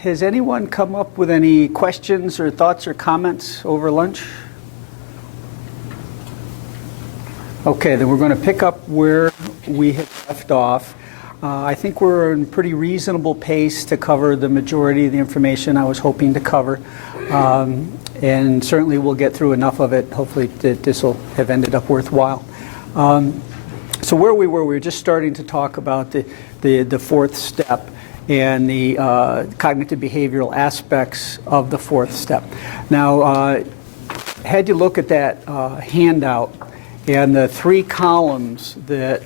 has anyone come up with any questions or thoughts or comments over lunch? Okay, then we're going to pick up where we had left off. I think we're in pretty reasonable pace to cover the majority of the information I was hoping to cover. And certainly we'll get through enough of it, hopefully, that this will have ended up worthwhile. So where we were just starting to talk about the fourth step and the cognitive behavioral aspects of the fourth step. Now, had you look at that handout and the three columns that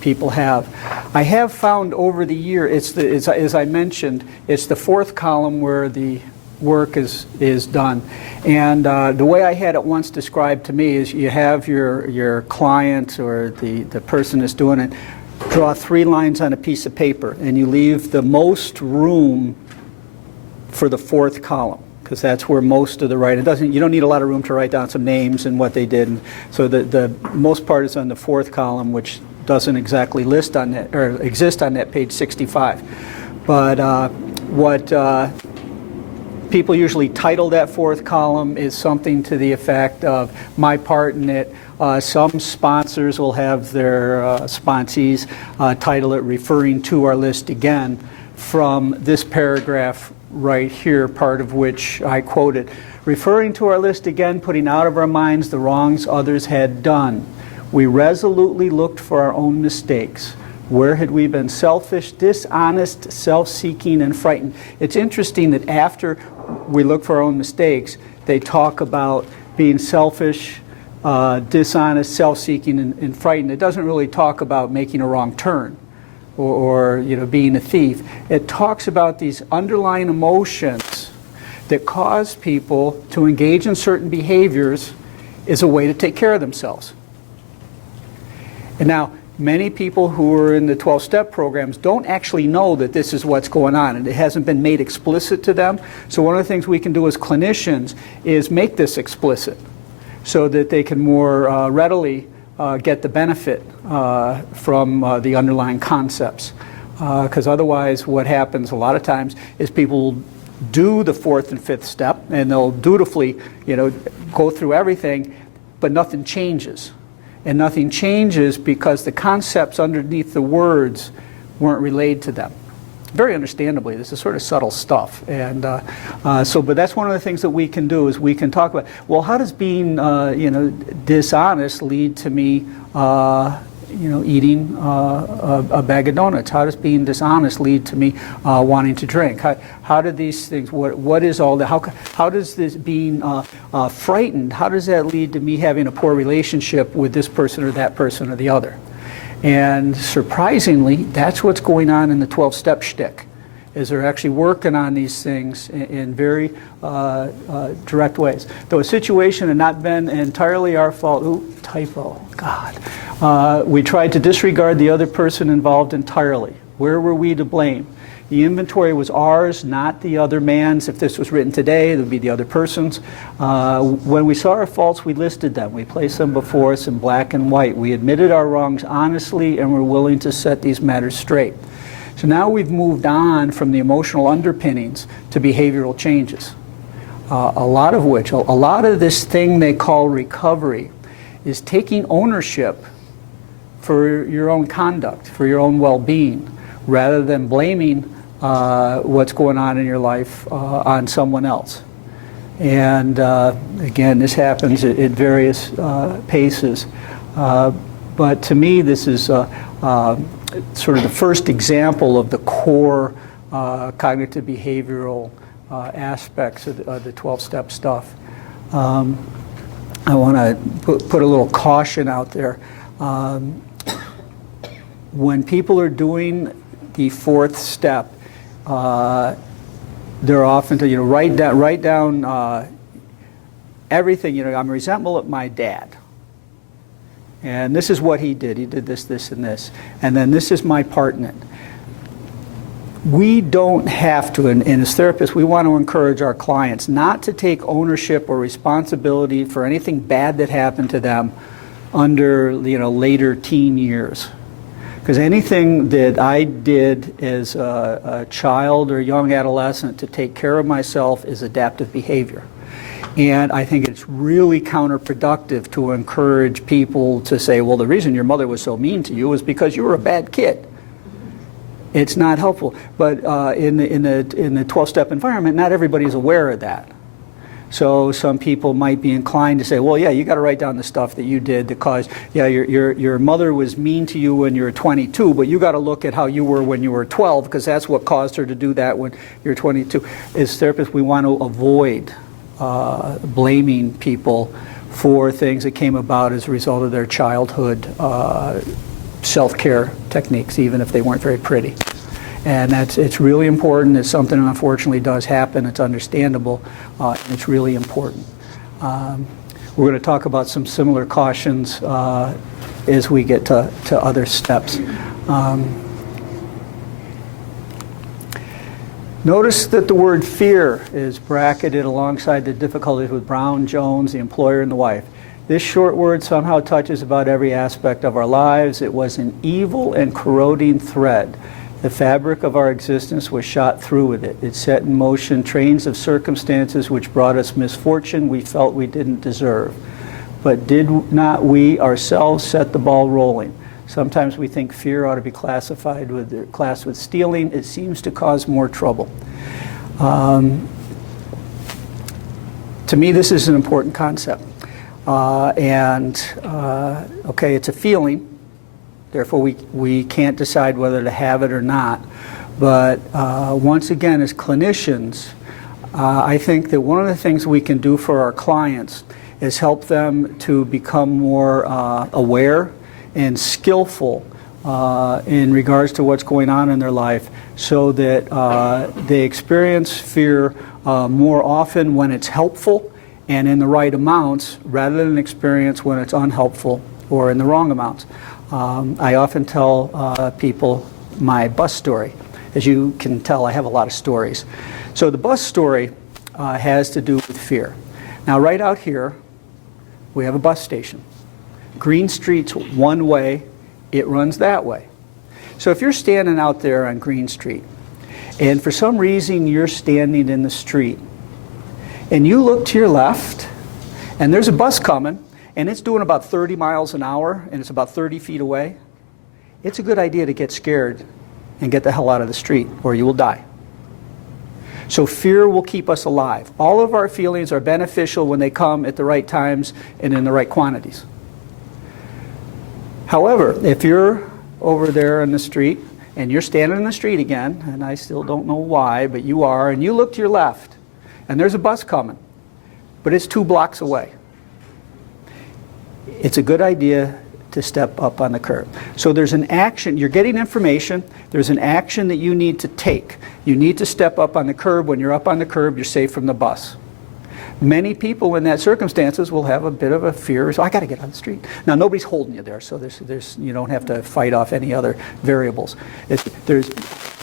people have, I have found over the year, as I mentioned, it's the fourth column where the work is done. And the way I had it once described to me is you have your client or the person that's doing it draw 3 lines on a piece of paper, and you leave the most room for the fourth column, because that's where most of the writing you don't need a lot of room to write down some names and what they did. And so the most part is on the fourth column, which doesn't exactly list on that or exist on that page 65. But what people usually title that fourth column is something to the effect of my part in it. Some sponsors will have their sponsees title it referring to our list again from this paragraph right here, part of which I quoted. Referring to our list again, putting out of our minds the wrongs others had done. We resolutely looked for our own mistakes. Where had we been selfish, dishonest, self-seeking, and frightened? It's interesting that after we look for our own mistakes, they talk about being selfish, dishonest, self-seeking, and frightened. It doesn't really talk about making a wrong turn or being a thief. It talks about these underlying emotions that cause people to engage in certain behaviors as a way to take care of themselves. And now, many people who are in the 12-step programs don't actually know that this is what's going on, and it hasn't been made explicit to them. So one of the things we can do as clinicians is make this explicit so that they can more readily get the benefit from the underlying concepts. Because otherwise what happens a lot of times is people will do the fourth and fifth step, and they'll dutifully go through everything, but nothing changes. And nothing changes because the concepts underneath the words weren't relayed to them. Very understandably, this is sort of subtle stuff. And but that's one of the things that we can do is we can talk about, well, how does being dishonest lead to me eating a bag of donuts? How does being dishonest lead to me wanting to drink? How do these things, what is all that? How does this being frightened, how does that lead to me having a poor relationship with this person or that person or the other? And surprisingly, that's what's going on in the 12-step shtick, is they're actually working on these things in very direct ways. Though a situation had not been entirely our fault, ooh, typo, God. We tried to disregard the other person involved entirely. Where were we to blame? The inventory was ours, not the other man's. If this was written today, it would be the other person's. When we saw our faults, we listed them. We placed them before us in black and white. We admitted our wrongs honestly and were willing to set these matters straight. So now we've moved on from the emotional underpinnings to behavioral changes, a lot of this thing they call recovery is taking ownership for your own conduct, for your own well-being, rather than blaming what's going on in your life on someone else. And again, this happens at various paces. But to me, this is sort of the first example of the core cognitive behavioral aspects of the 12-step stuff. I want to put a little caution out there. When people are doing the fourth step, they're often to write down everything. I'm resentful of my dad, and this is what he did. He did this, this, and this, and then this is my part in it. We don't have to, and as therapists, we want to encourage our clients not to take ownership or responsibility for anything bad that happened to them under later teen years. Because anything that I did as a child or young adolescent to take care of myself is adaptive behavior. And I think it's really counterproductive to encourage people to say, well, the reason your mother was so mean to you was because you were a bad kid. It's not helpful. But in the 12-step environment, not everybody's aware of that. So some people might be inclined to say, well, yeah, you got to write down the stuff that you did that caused, yeah, your mother was mean to you when you were 22, but you got to look at how you were when you were 12, because that's what caused her to do that when you're 22. As therapists, we want to avoid blaming people for things that came about as a result of their childhood self-care techniques, even if they weren't very pretty. And it's really important. It's something that unfortunately does happen. It's understandable. And it's really important. We're going to talk about some similar cautions as we get to other steps. Notice that the word fear is bracketed alongside the difficulties with Brown, Jones, the employer, and the wife. This short word somehow touches about every aspect of our lives. It was an evil and corroding thread. The fabric of our existence was shot through with it. It set in motion trains of circumstances which brought us misfortune we felt we didn't deserve. But did not we ourselves set the ball rolling? Sometimes we think fear ought to be classed with stealing. It seems to cause more trouble. To me, this is an important concept. Okay, it's a feeling. Therefore, we can't decide whether to have it or not. But once again, as clinicians, I think that one of the things we can do for our clients is help them to become more aware and skillful in regards to what's going on in their life, so that they experience fear more often when it's helpful and in the right amounts, rather than experience when it's unhelpful or in the wrong amounts. I often tell people my bus story. As you can tell, I have a lot of stories. So the bus story has to do with fear. Now, right out here, we have a bus station. Green Street's one way, it runs that way. So if you're standing out there on Green Street, and for some reason you're standing in the street, and you look to your left, and there's a bus coming, and it's doing about 30 miles an hour, and it's about 30 feet away, it's a good idea to get scared and get the hell out of the street, or you will die. So fear will keep us alive. All of our feelings are beneficial when they come at the right times and in the right quantities. However, if you're over there in the street, and you're standing in the street again, and I still don't know why, but you are, and you look to your left, and there's a bus coming, but it's 2 blocks away. It's a good idea to step up on the curb. So there's an action, you're getting information, there's an action that you need to take. You need to step up on the curb. When you're up on the curb, you're safe from the bus. Many people in that circumstances will have a bit of a fear, so I got to get on the street. Now, nobody's holding you there, so there's you don't have to fight off any other variables. There's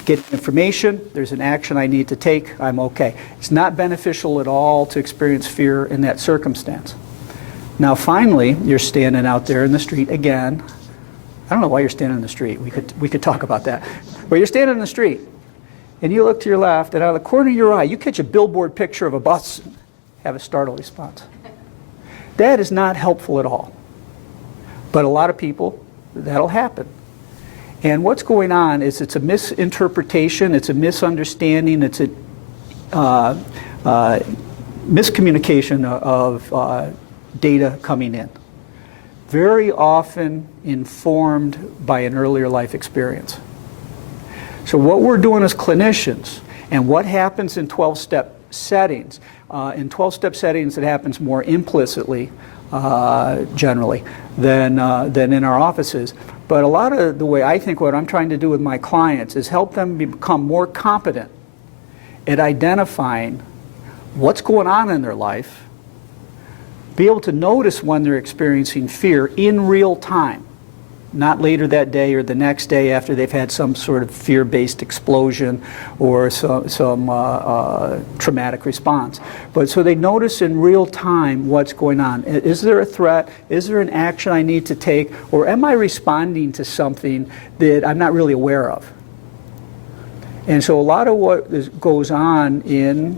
getting information, there's an action I need to take, I'm okay. It's not beneficial at all to experience fear in that circumstance. Now, finally, you're standing out there in the street again. I don't know why you're standing in the street. We could talk about that. But you're standing in the street, and you look to your left, and out of the corner of your eye, you catch a billboard picture of a bus, have a startled response. That is not helpful at all. But a lot of people, that'll happen. And what's going on is it's a misinterpretation, it's a misunderstanding, it's a miscommunication of data coming in. Very often informed by an earlier life experience. So what we're doing as clinicians, and what happens in 12-step settings, in 12-step settings it happens more implicitly, generally, than in our offices. But a lot of the way I think what I'm trying to do with my clients is help them become more competent at identifying what's going on in their life, be able to notice when they're experiencing fear in real time. not later that day or the next day after they've had some sort of fear-based explosion or some traumatic response. But so they notice in real time what's going on. Is there a threat? Is there an action I need to take? Or am I responding to something that I'm not really aware of? And so a lot of what goes on in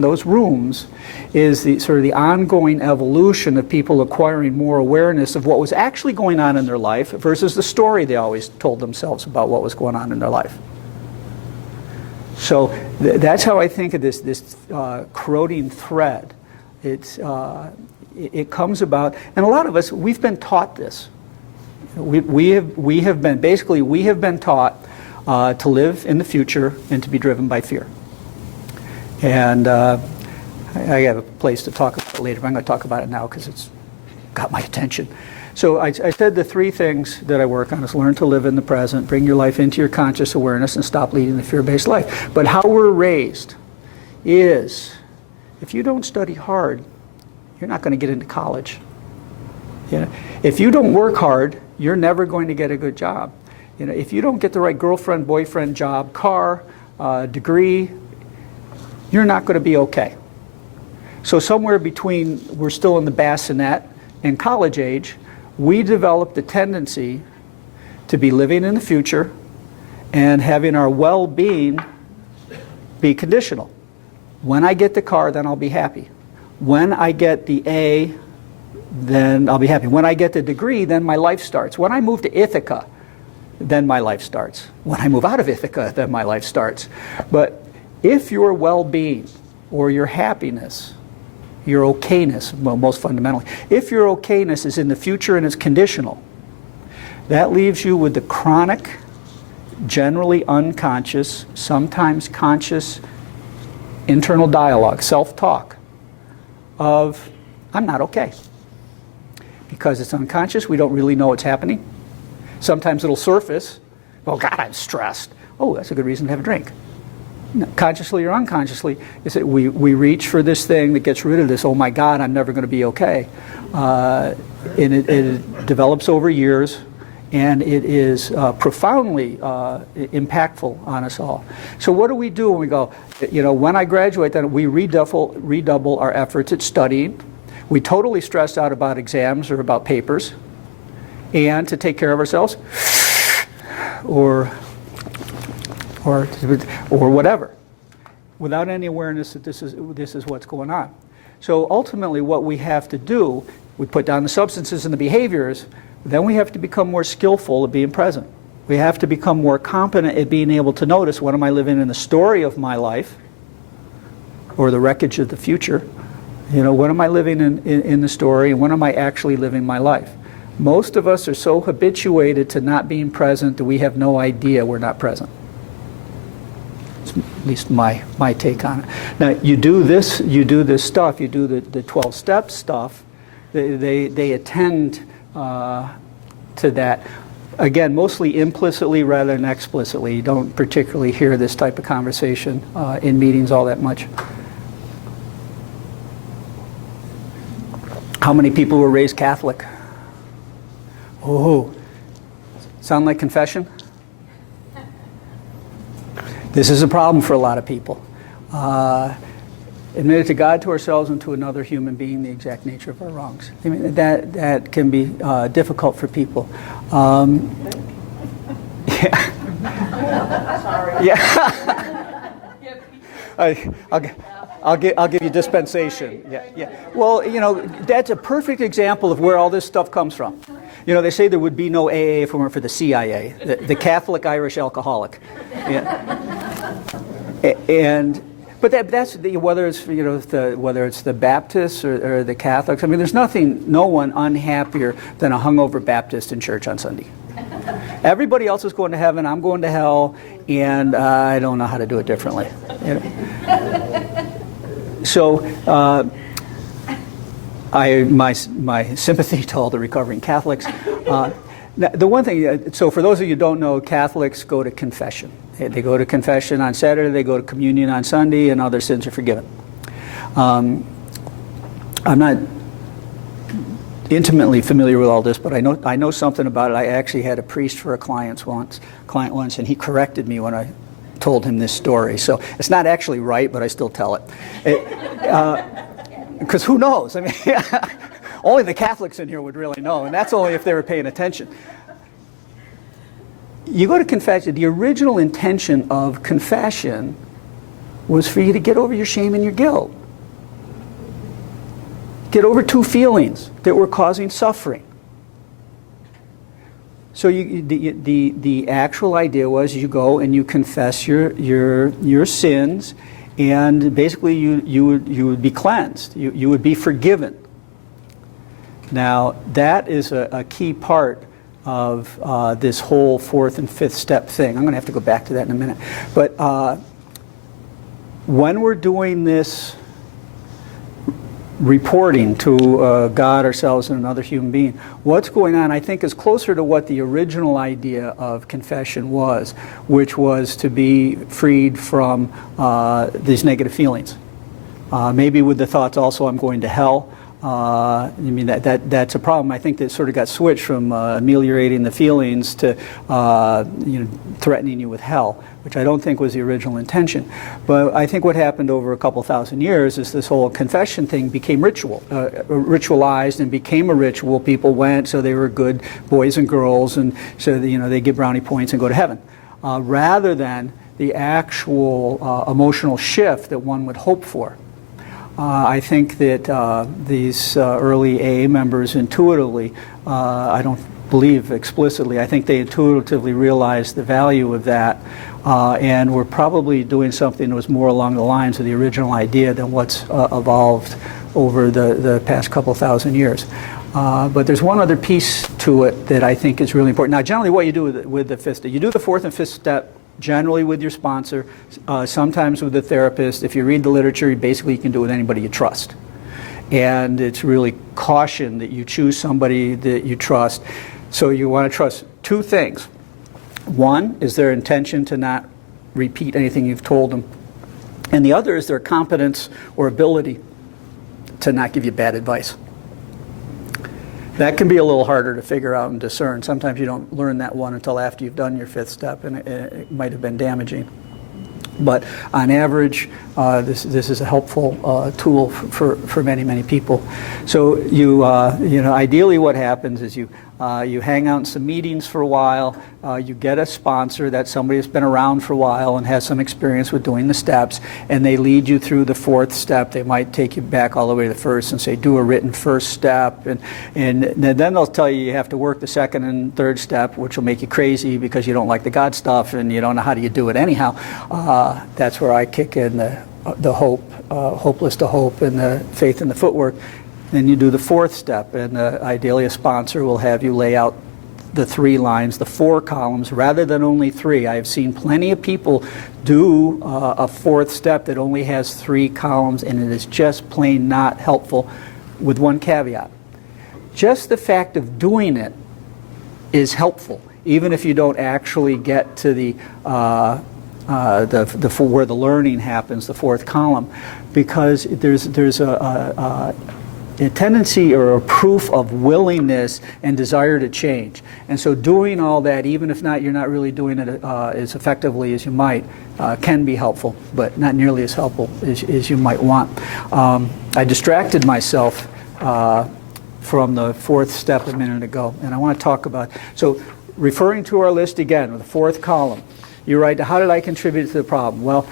those rooms is the sort of the ongoing evolution of people acquiring more awareness of what was actually going on in their life versus the story they always told themselves about what was going on in their life. So that's how I think of this corroding thread. It comes about, and a lot of us, we've been taught this. We have been taught to live in the future and to be driven by fear. And I have a place to talk about it later, but I'm going to talk about it now because it's got my attention. So I said the three things that I work on is learn to live in the present, bring your life into your conscious awareness, and stop leading the fear-based life. But how we're raised is, if you don't study hard, you're not going to get into college. You know? If you don't work hard, you're never going to get a good job. You know, if you don't get the right girlfriend, boyfriend, job, car, degree, you're not going to be okay. So somewhere between we're still in the bassinet and college age, we develop the tendency to be living in the future and having our well-being be conditional. When I get the car, then I'll be happy. When I get the A, then I'll be happy. When I get the degree, then my life starts. When I move to Ithaca, then my life starts. When I move out of Ithaca, then my life starts. But if your well-being or your happiness, your okayness, well, most fundamentally, if your okayness is in the future and is conditional, that leaves you with the chronic, generally unconscious, sometimes conscious internal dialogue, self-talk of, I'm not okay. Because it's unconscious, we don't really know what's happening. Sometimes it'll surface, oh God, I'm stressed. Oh, that's a good reason to have a drink. Consciously or unconsciously, is that we reach for this thing that gets rid of this, oh my God, I'm never going to be okay. And it develops over years, and it is profoundly impactful on us all. So what do we do when we go, you know, when I graduate, then we redouble our efforts at studying. We totally stress out about exams or about papers, and to take care of ourselves, or whatever, without any awareness that this is what's going on. So ultimately what we have to do, we put down the substances and the behaviors, then we have to become more skillful at being present. We have to become more competent at being able to notice, what am I living in the story of my life, or the wreckage of the future? You know, what am I living in the story, and when am I actually living my life? Most of us are so habituated to not being present that we have no idea we're not present. At least my take on it. Now you do this stuff, you do the 12-step stuff, they attend to that. Again, mostly implicitly rather than explicitly. You don't particularly hear this type of conversation in meetings all that much. How many people were raised Catholic? Oh, sound like confession? This is a problem for a lot of people. Admit it to God, to ourselves, and to another human being the exact nature of our wrongs. I mean, that can be difficult for people. Yeah. Sorry. Yeah. I'll give you dispensation. Yeah. Well, you know, that's a perfect example of where all this stuff comes from. You know, they say there would be no AA if it weren't for the CIA, the Catholic Irish alcoholic. Yeah. But that's whether it's whether it's the Baptists or the Catholics. I mean, there's no one unhappier than a hungover Baptist in church on Sunday. Everybody else is going to heaven. I'm going to hell, and I don't know how to do it differently. You know? So. My sympathy to all the recovering Catholics. The one thing, so for those of you who don't know, Catholics go to confession. They go to confession on Saturday, they go to communion on Sunday, and all their sins are forgiven. I'm not intimately familiar with all this, but I know something about it. I actually had a priest for a client once, and he corrected me when I told him this story. So it's not actually right, but I still tell it. Because who knows? I mean, only the Catholics in here would really know, and that's only if they were paying attention. You go to confession, the original intention of confession was for you to get over your shame and your guilt. Get over two feelings that were causing suffering. So the actual idea was you go and you confess your sins, and basically you would be cleansed. You would be forgiven. Now that is a key part of this whole fourth and fifth step thing. I'm going to have to go back to that in a minute. But when we're doing this reporting to God, ourselves, and another human being, what's going on, I think, is closer to what the original idea of confession was, which was to be freed from these negative feelings. Maybe with the thoughts also, I'm going to hell. I mean, that's a problem. I think that sort of got switched from ameliorating the feelings to threatening you with hell, which I don't think was the original intention. But I think what happened over a couple thousand years is this whole confession thing became ritualized and became a ritual. People went, so they were good boys and girls, and so they get brownie points and go to heaven, rather than the actual emotional shift that one would hope for. I think that these early AA members intuitively, I don't believe explicitly, I think they intuitively realized the value of that, and were probably doing something that was more along the lines of the original idea than what's evolved over the past couple thousand years. But there's one other piece to it that I think is really important. Now, generally what you do with the fifth step, you do the fourth and fifth step generally with your sponsor, sometimes with the therapist. If you read the literature, basically you can do it with anybody you trust. And it's really cautioned that you choose somebody that you trust. So you want to trust two things. One is their intention to not repeat anything you've told them. And the other is their competence or ability to not give you bad advice. That can be a little harder to figure out and discern. Sometimes you don't learn that one until after you've done your fifth step, and it might have been damaging. But on average, this is a helpful tool for many, many people. So ideally what happens is you hang out in some meetings for a while, you get a sponsor, that's somebody that's been around for a while and has some experience with doing the steps, and they lead you through the fourth step. They might take you back all the way to the first and say, do a written first step, and then they'll tell you you have to work the second and third step, which will make you crazy because you don't like the God stuff and you don't know how do you do it anyhow. That's where I kick in the hope, hopeless to hope, and the faith in the footwork. Then you do the fourth step, and ideally a sponsor will have you lay out the 3 lines, the 4 columns, rather than only 3. I have seen plenty of people do a fourth step that only has 3 columns, and it is just plain not helpful, with one caveat. Just the fact of doing it is helpful, even if you don't actually get to where the learning happens, the 4th column, because there's a tendency or a proof of willingness and desire to change. And so doing all that, even if you're not really doing it as effectively as you might, can be helpful, but not nearly as helpful as you might want. I distracted myself from the 4th step a minute ago, and I want to talk about, so referring to our list again, with the 4th column, you write, how did I contribute to the problem? Well,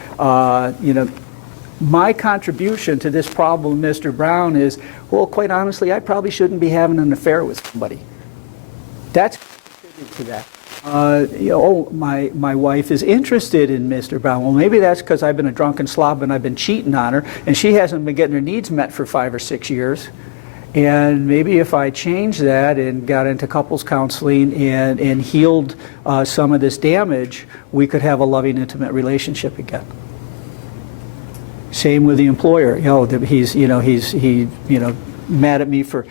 my contribution to this problem, Mr. Brown, is, well, quite honestly, I probably shouldn't be having an affair with somebody. That's contributed to that. My wife is interested in Mr. Brown. Well, maybe that's because I've been a drunken slob and I've been cheating on her, and she hasn't been getting her needs met for 5 or 6 years. And maybe if I changed that and got into couples counseling and healed some of this damage, we could have a loving, intimate relationship again. Same with the employer. He's mad at me for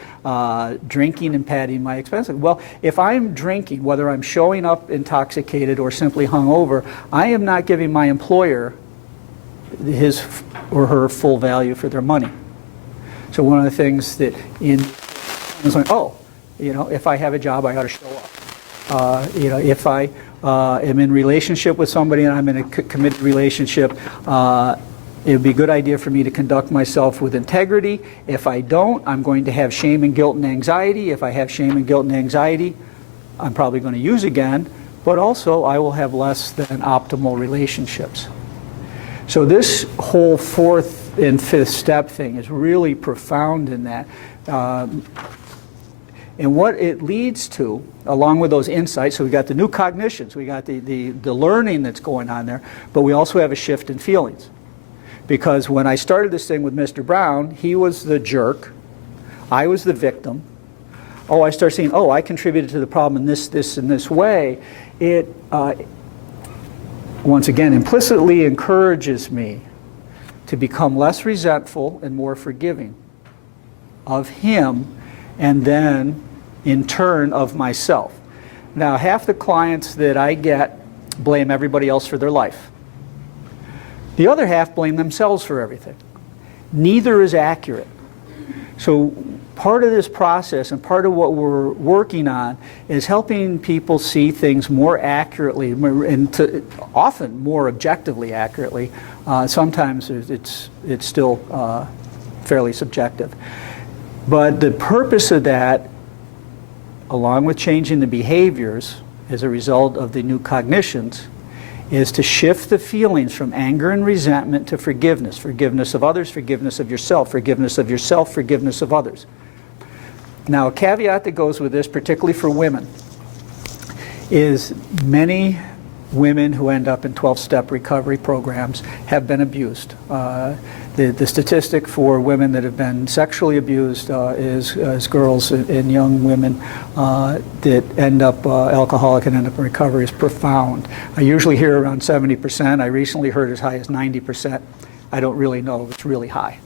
drinking and padding my expenses. Well, if I'm drinking, whether I'm showing up intoxicated or simply hungover, I am not giving my employer his or her full value for their money. So one of the things that in It's like, oh, if I have a job, I ought to show up. If I am in relationship with somebody and I'm in a committed relationship, it would be a good idea for me to conduct myself with integrity. If I don't, I'm going to have shame and guilt and anxiety. If I have shame and guilt and anxiety, I'm probably going to use again, but also I will have less than optimal relationships. So this whole fourth and fifth step thing is really profound in that. And what it leads to, along with those insights, so we got the new cognitions, we got the learning that's going on there, but we also have a shift in feelings. Because when I started this thing with Mr. Brown, he was the jerk, I was the victim. Oh, I start seeing, oh, I contributed to the problem in this, and this way. It, once again, implicitly encourages me to become less resentful and more forgiving of him, and then, in turn, of myself. Now, half the clients that I get blame everybody else for their life. The other half blame themselves for everything. Neither is accurate. So part of this process and part of what we're working on is helping people see things more accurately and often more objectively accurately. Sometimes it's still fairly subjective. But the purpose of that, along with changing the behaviors as a result of the new cognitions, is to shift the feelings from anger and resentment to forgiveness. Forgiveness of others, forgiveness of yourself, forgiveness of yourself, forgiveness of others. Now, a caveat that goes with this, particularly for women, is many women who end up in 12-step recovery programs have been abused. The statistic for women that have been sexually abused is girls and young women that end up alcoholic and end up in recovery is profound. I usually hear around 70%. I recently heard as high as 90%. I don't really know if it's really high.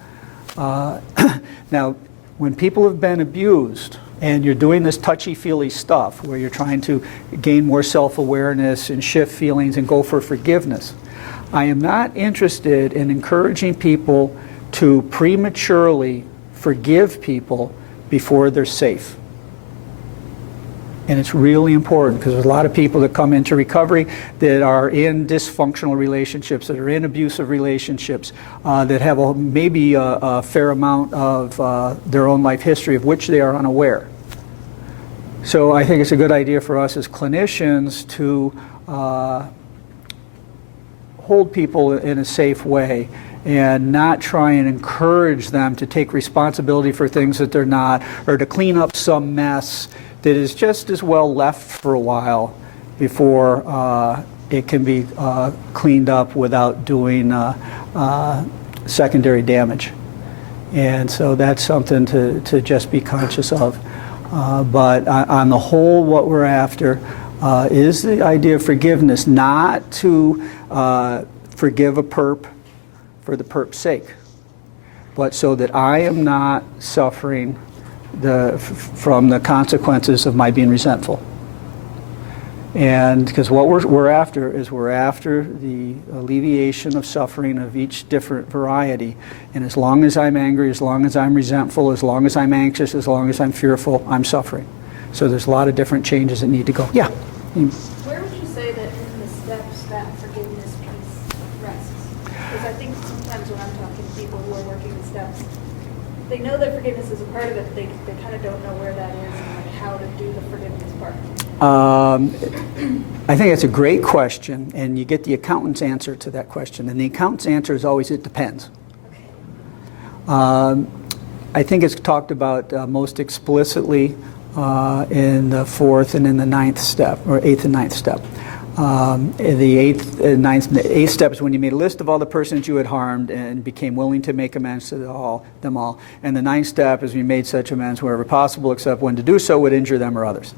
Now, when people have been abused, and you're doing this touchy-feely stuff where you're trying to gain more self-awareness and shift feelings and go for forgiveness, I am not interested in encouraging people to prematurely forgive people before they're safe. And it's really important because there's a lot of people that come into recovery that are in dysfunctional relationships, that are in abusive relationships, that have maybe a fair amount of their own life history of which they are unaware. So I think it's a good idea for us as clinicians to hold people in a safe way and not try and encourage them to take responsibility for things that they're not, or to clean up some mess that is just as well left for a while before it can be cleaned up without doing secondary damage. And so that's something to just be conscious of. But on the whole, what we're after is the idea of forgiveness, not to forgive a perp for the perp's sake, but so that I am not suffering from the consequences of my being resentful. And because what we're after is the alleviation of suffering of each different variety. And as long as I'm angry, as long as I'm resentful, as long as I'm anxious, as long as I'm fearful, I'm suffering. So there's a lot of different changes that need to go. Yeah? Where would you say that in the steps that forgiveness piece rests? Because I think sometimes when I'm talking to people who are working the steps, they know that forgiveness is a part of it, but they kind of don't know where that is and like how to do the forgiveness part. I think that's a great question, and you get the accountant's answer to that question. And the accountant's answer is always, it depends. Okay. I think it's talked about most explicitly in the fourth and in the ninth step, or eighth and ninth step. The eighth step is when you made a list of all the persons you had harmed and became willing to make amends to them all. And the ninth step is when you made such amends wherever possible, except when to do so would injure them or others.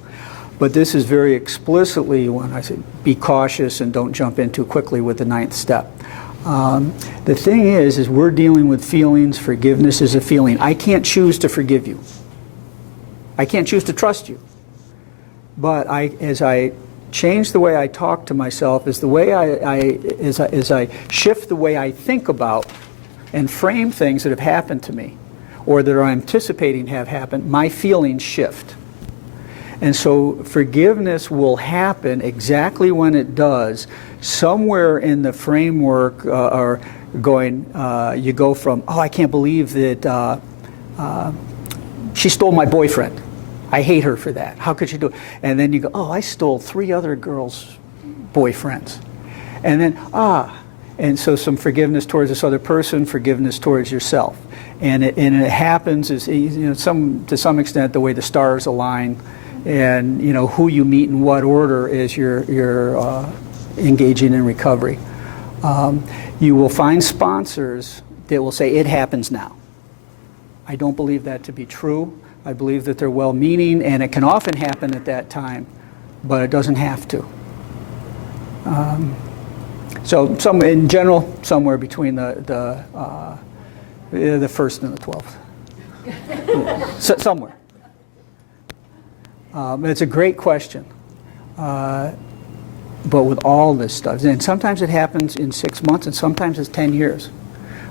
But this is very explicitly when I say be cautious and don't jump in too quickly with the ninth step. The thing is we're dealing with feelings. Forgiveness is a feeling. I can't choose to forgive you. I can't choose to trust you. But as I change the way I talk to myself, as I shift the way I think about and frame things that have happened to me, or that I'm anticipating have happened, my feelings shift. And so forgiveness will happen exactly when it does, somewhere in the framework or going, you go from, oh, I can't believe that she stole my boyfriend. I hate her for that. How could she do it? And then you go, oh, I stole 3 other girls' boyfriends. And then, and so some forgiveness towards this other person, forgiveness towards yourself. And it happens is, to some extent the way the stars align, and who you meet in what order as you're engaging in recovery. You will find sponsors that will say it happens now. I don't believe that to be true. I believe that they're well-meaning, and it can often happen at that time, but it doesn't have to. So in general, somewhere between the 1st and the 12th. So, somewhere. It's a great question. But with all this stuff, and sometimes it happens in 6 months, and sometimes it's 10 years.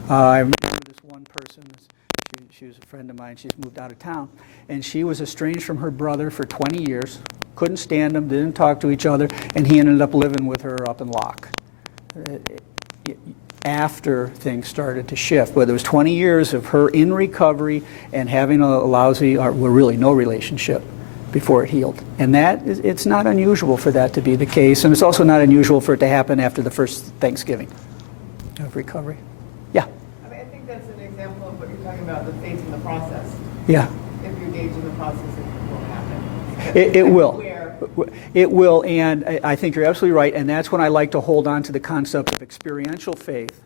I remember this one person, she was a friend of mine, she's moved out of town, and she was estranged from her brother for 20 years, couldn't stand him, didn't talk to each other, and he ended up living with her up in Locke after things started to shift. But there was 20 years of her in recovery and having a lousy, or really no relationship before it healed. And it's not unusual for that to be the case, and it's also not unusual for it to happen after the first Thanksgiving of recovery. Yeah? I mean, I think that's an example of what you're talking about, the faith in the process. Yeah. If you engage in the process, it will happen. It will. Where? It will, and I think you're absolutely right, and that's when I like to hold on to the concept of experiential faith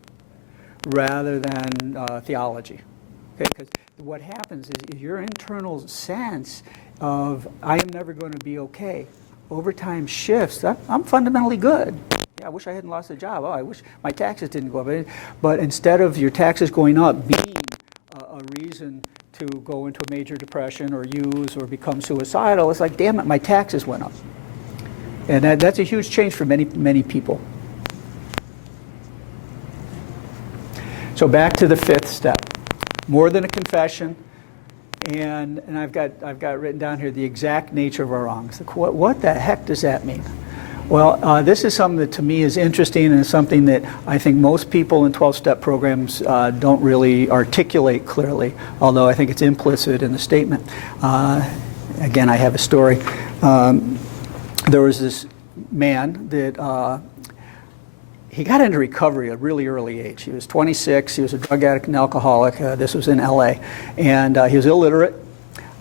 rather than theology. Okay? Because what happens is your internal sense of, I am never going to be okay, over time shifts. I'm fundamentally good. Yeah, I wish I hadn't lost a job. Oh, I wish my taxes didn't go up. But instead of your taxes going up being a reason to go into a major depression or use or become suicidal, it's like, damn it, my taxes went up. And that's a huge change for many, many people. So back to the 5th step. More than a confession. And I've got written down here the exact nature of our wrongs. What the heck does that mean? Well, this is something that to me is interesting, and something that I think most people in 12-step programs don't really articulate clearly, although I think it's implicit in the statement. Again, I have a story. There was this man that he got into recovery at a really early age. He was 26. He was a drug addict and alcoholic. This was in L.A. And he was illiterate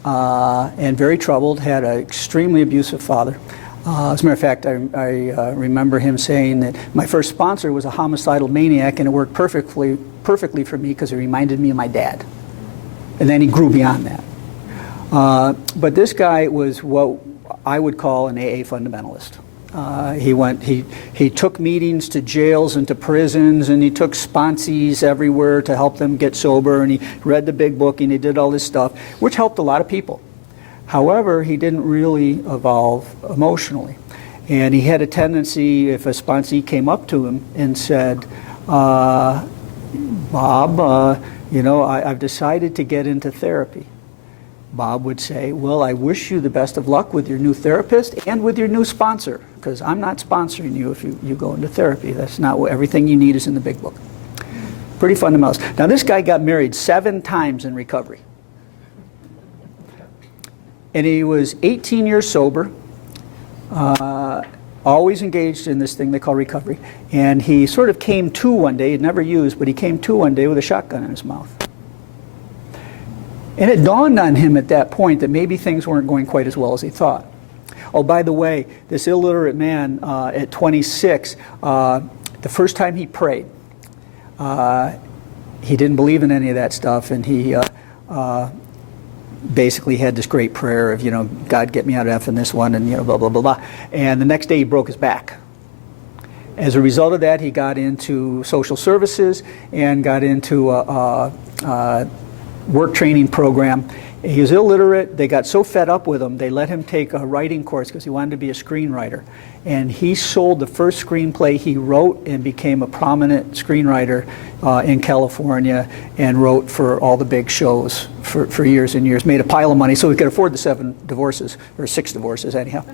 and very troubled, had an extremely abusive father. As a matter of fact, I remember him saying that my first sponsor was a homicidal maniac, and it worked perfectly for me because it reminded me of my dad. And then he grew beyond that. But this guy was what I would call an AA fundamentalist. He took meetings to jails and to prisons, and he took sponsees everywhere to help them get sober, and he read the big book, and he did all this stuff, which helped a lot of people. However, he didn't really evolve emotionally. And he had a tendency, if a sponsee came up to him and said, Bob, I've decided to get into therapy. Bob would say, well, I wish you the best of luck with your new therapist and with your new sponsor, because I'm not sponsoring you if you go into therapy. That's not what everything you need is in the big book. Pretty fundamentalist. Now, this guy got married 7 times in recovery. And he was 18 years sober, always engaged in this thing they call recovery. And he sort of came to one day, he'd never used, but he came to one day with a shotgun in his mouth. And it dawned on him at that point that maybe things weren't going quite as well as he thought. Oh, by the way, this illiterate man at 26, the first time he prayed, he didn't believe in any of that stuff, and he basically had this great prayer of, God, get me out of F in this one, and, blah, blah, blah, blah. And the next day he broke his back. As a result of that, he got into social services and got into work training program. He was illiterate. They got so fed up with him, they let him take a writing course because he wanted to be a screenwriter. And he sold the first screenplay he wrote and became a prominent screenwriter in California and wrote for all the big shows for years and years. Made a pile of money so he could afford the 7 divorces, or 6 divorces anyhow.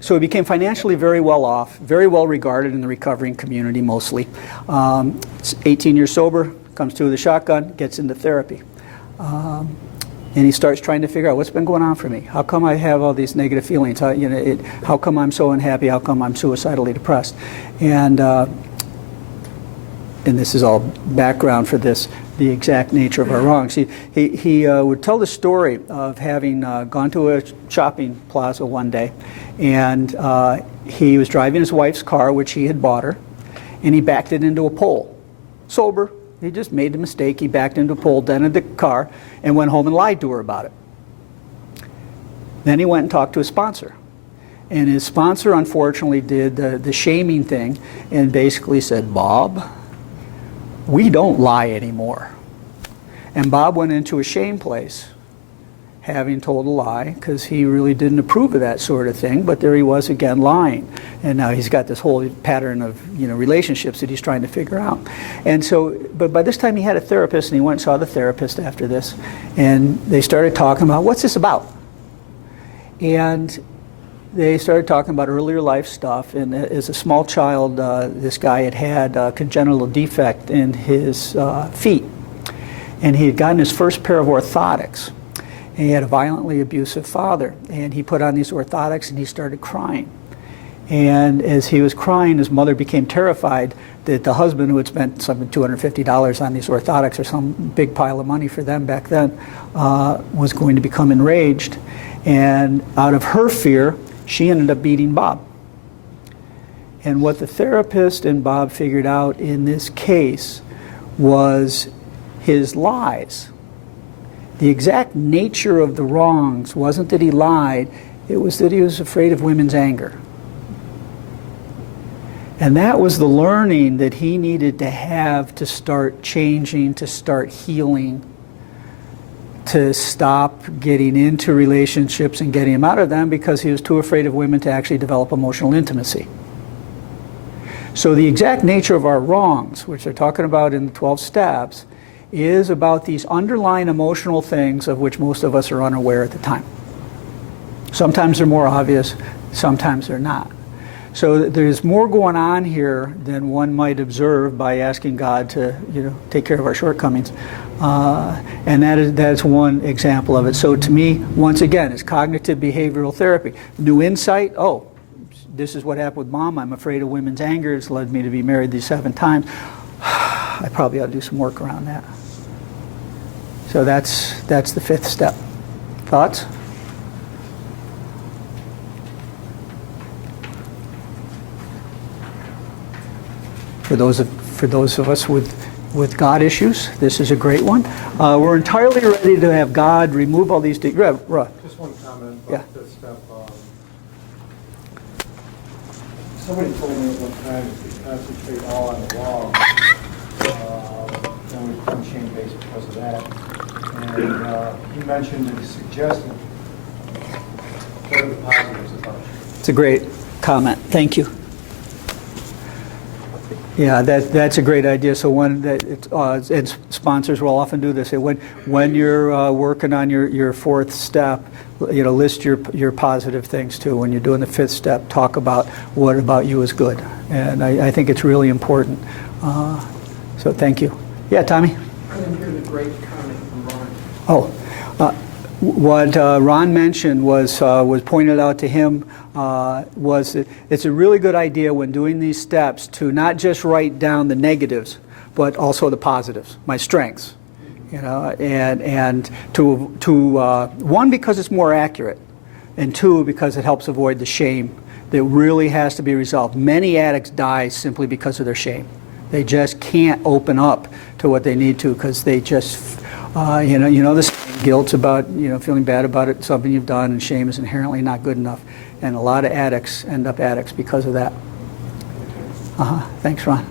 So he became financially very well off, very well regarded in the recovering community mostly. 18 years sober, comes to with a shotgun, gets into therapy. And he starts trying to figure out what's been going on for me. How come I have all these negative feelings? How come I'm so unhappy? How come I'm suicidally depressed? And this is all background for this, the exact nature of our wrongs. He would tell the story of having gone to a shopping plaza one day, and he was driving his wife's car, which he had bought her, and he backed it into a pole. Sober. He just made a mistake. He backed into a pole, dented the car, and went home and lied to her about it. Then he went and talked to his sponsor. And his sponsor, unfortunately, did the shaming thing and basically said, Bob, we don't lie anymore. And Bob went into a shame place, having told a lie, because he really didn't approve of that sort of thing, but there he was again lying. And now he's got this whole pattern of relationships that he's trying to figure out. And so, but by this time he had a therapist, and he went and saw the therapist after this, and they started talking about, what's this about? And they started talking about earlier life stuff, and as a small child, this guy had a congenital defect in his feet, and he had gotten his first pair of orthotics. He had a violently abusive father, and he put on these orthotics and he started crying. And as he was crying, his mother became terrified that the husband, who had spent something $250 on these orthotics, or some big pile of money for them back then, was going to become enraged. And out of her fear, she ended up beating Bob. And what the therapist and Bob figured out in this case was his lies. The exact nature of the wrongs wasn't that he lied, it was that he was afraid of women's anger. And that was the learning that he needed to have to start changing, to start healing, to stop getting into relationships and getting him out of them, because he was too afraid of women to actually develop emotional intimacy. So the exact nature of our wrongs, which they're talking about in the 12 steps, is about these underlying emotional things of which most of us are unaware at the time. Sometimes they're more obvious, sometimes they're not. So there's more going on here than one might observe by asking God to, take care of our shortcomings. And that's one example of it. So to me, once again, it's cognitive behavioral therapy. New insight, this is what happened with Mom. I'm afraid of women's anger. It's led me to be married these 7 times. I probably ought to do some work around that. So that's the 5th step. Thoughts? For those of us with God issues, this is a great one. We're entirely ready to have God remove all these. Just one comment about the 5th step. Somebody told me at one time if we concentrate all on the wrong, then we become shame-based because of that. And he mentioned and suggested what are the positives about it. It's a great comment. Thank you. Yeah, that's a great idea. So and sponsors will often do this. When you're working on your 4th step, list your positive things too. When you're doing the 5th step, talk about what about you is good. And I think it's really important. So thank you. Yeah, Tommy? I didn't hear the great comment from Ron. What Ron mentioned was pointed out to him was that it's a really good idea when doing these steps to not just write down the negatives, but also the positives, my strengths, and to one, because it's more accurate, and 2, because it helps avoid the shame that really has to be resolved. Many addicts die simply because of their shame. They just can't open up to what they need to because they just, the guilt's about, feeling bad about it, something you've done, and shame is inherently not good enough. And a lot of addicts end up addicts because of that. Thanks, Ron.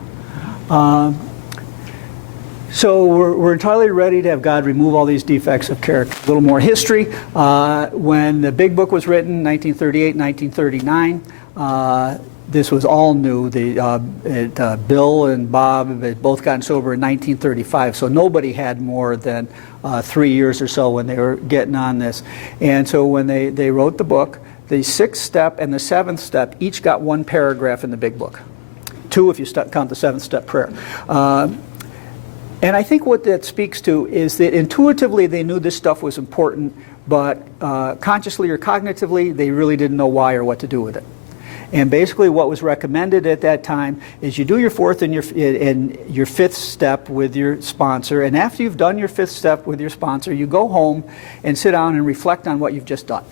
So we're entirely ready to have God remove all these defects of character. A little more history. When the Big Book was written, 1938, 1939, this was all new. Bill and Bob had both gotten sober in 1935, so nobody had more than 3 years or so when they were getting on this. And so when they wrote the book, the 6th step and the 7th step each got 1 paragraph in the Big Book. 2 if you count the 7th step prayer. And I think what that speaks to is that intuitively they knew this stuff was important, but consciously or cognitively they really didn't know why or what to do with it. And basically what was recommended at that time is you do your 4th and your 5th step with your sponsor, and after you've done your 5th step with your sponsor, you go home and sit down and reflect on what you've just done.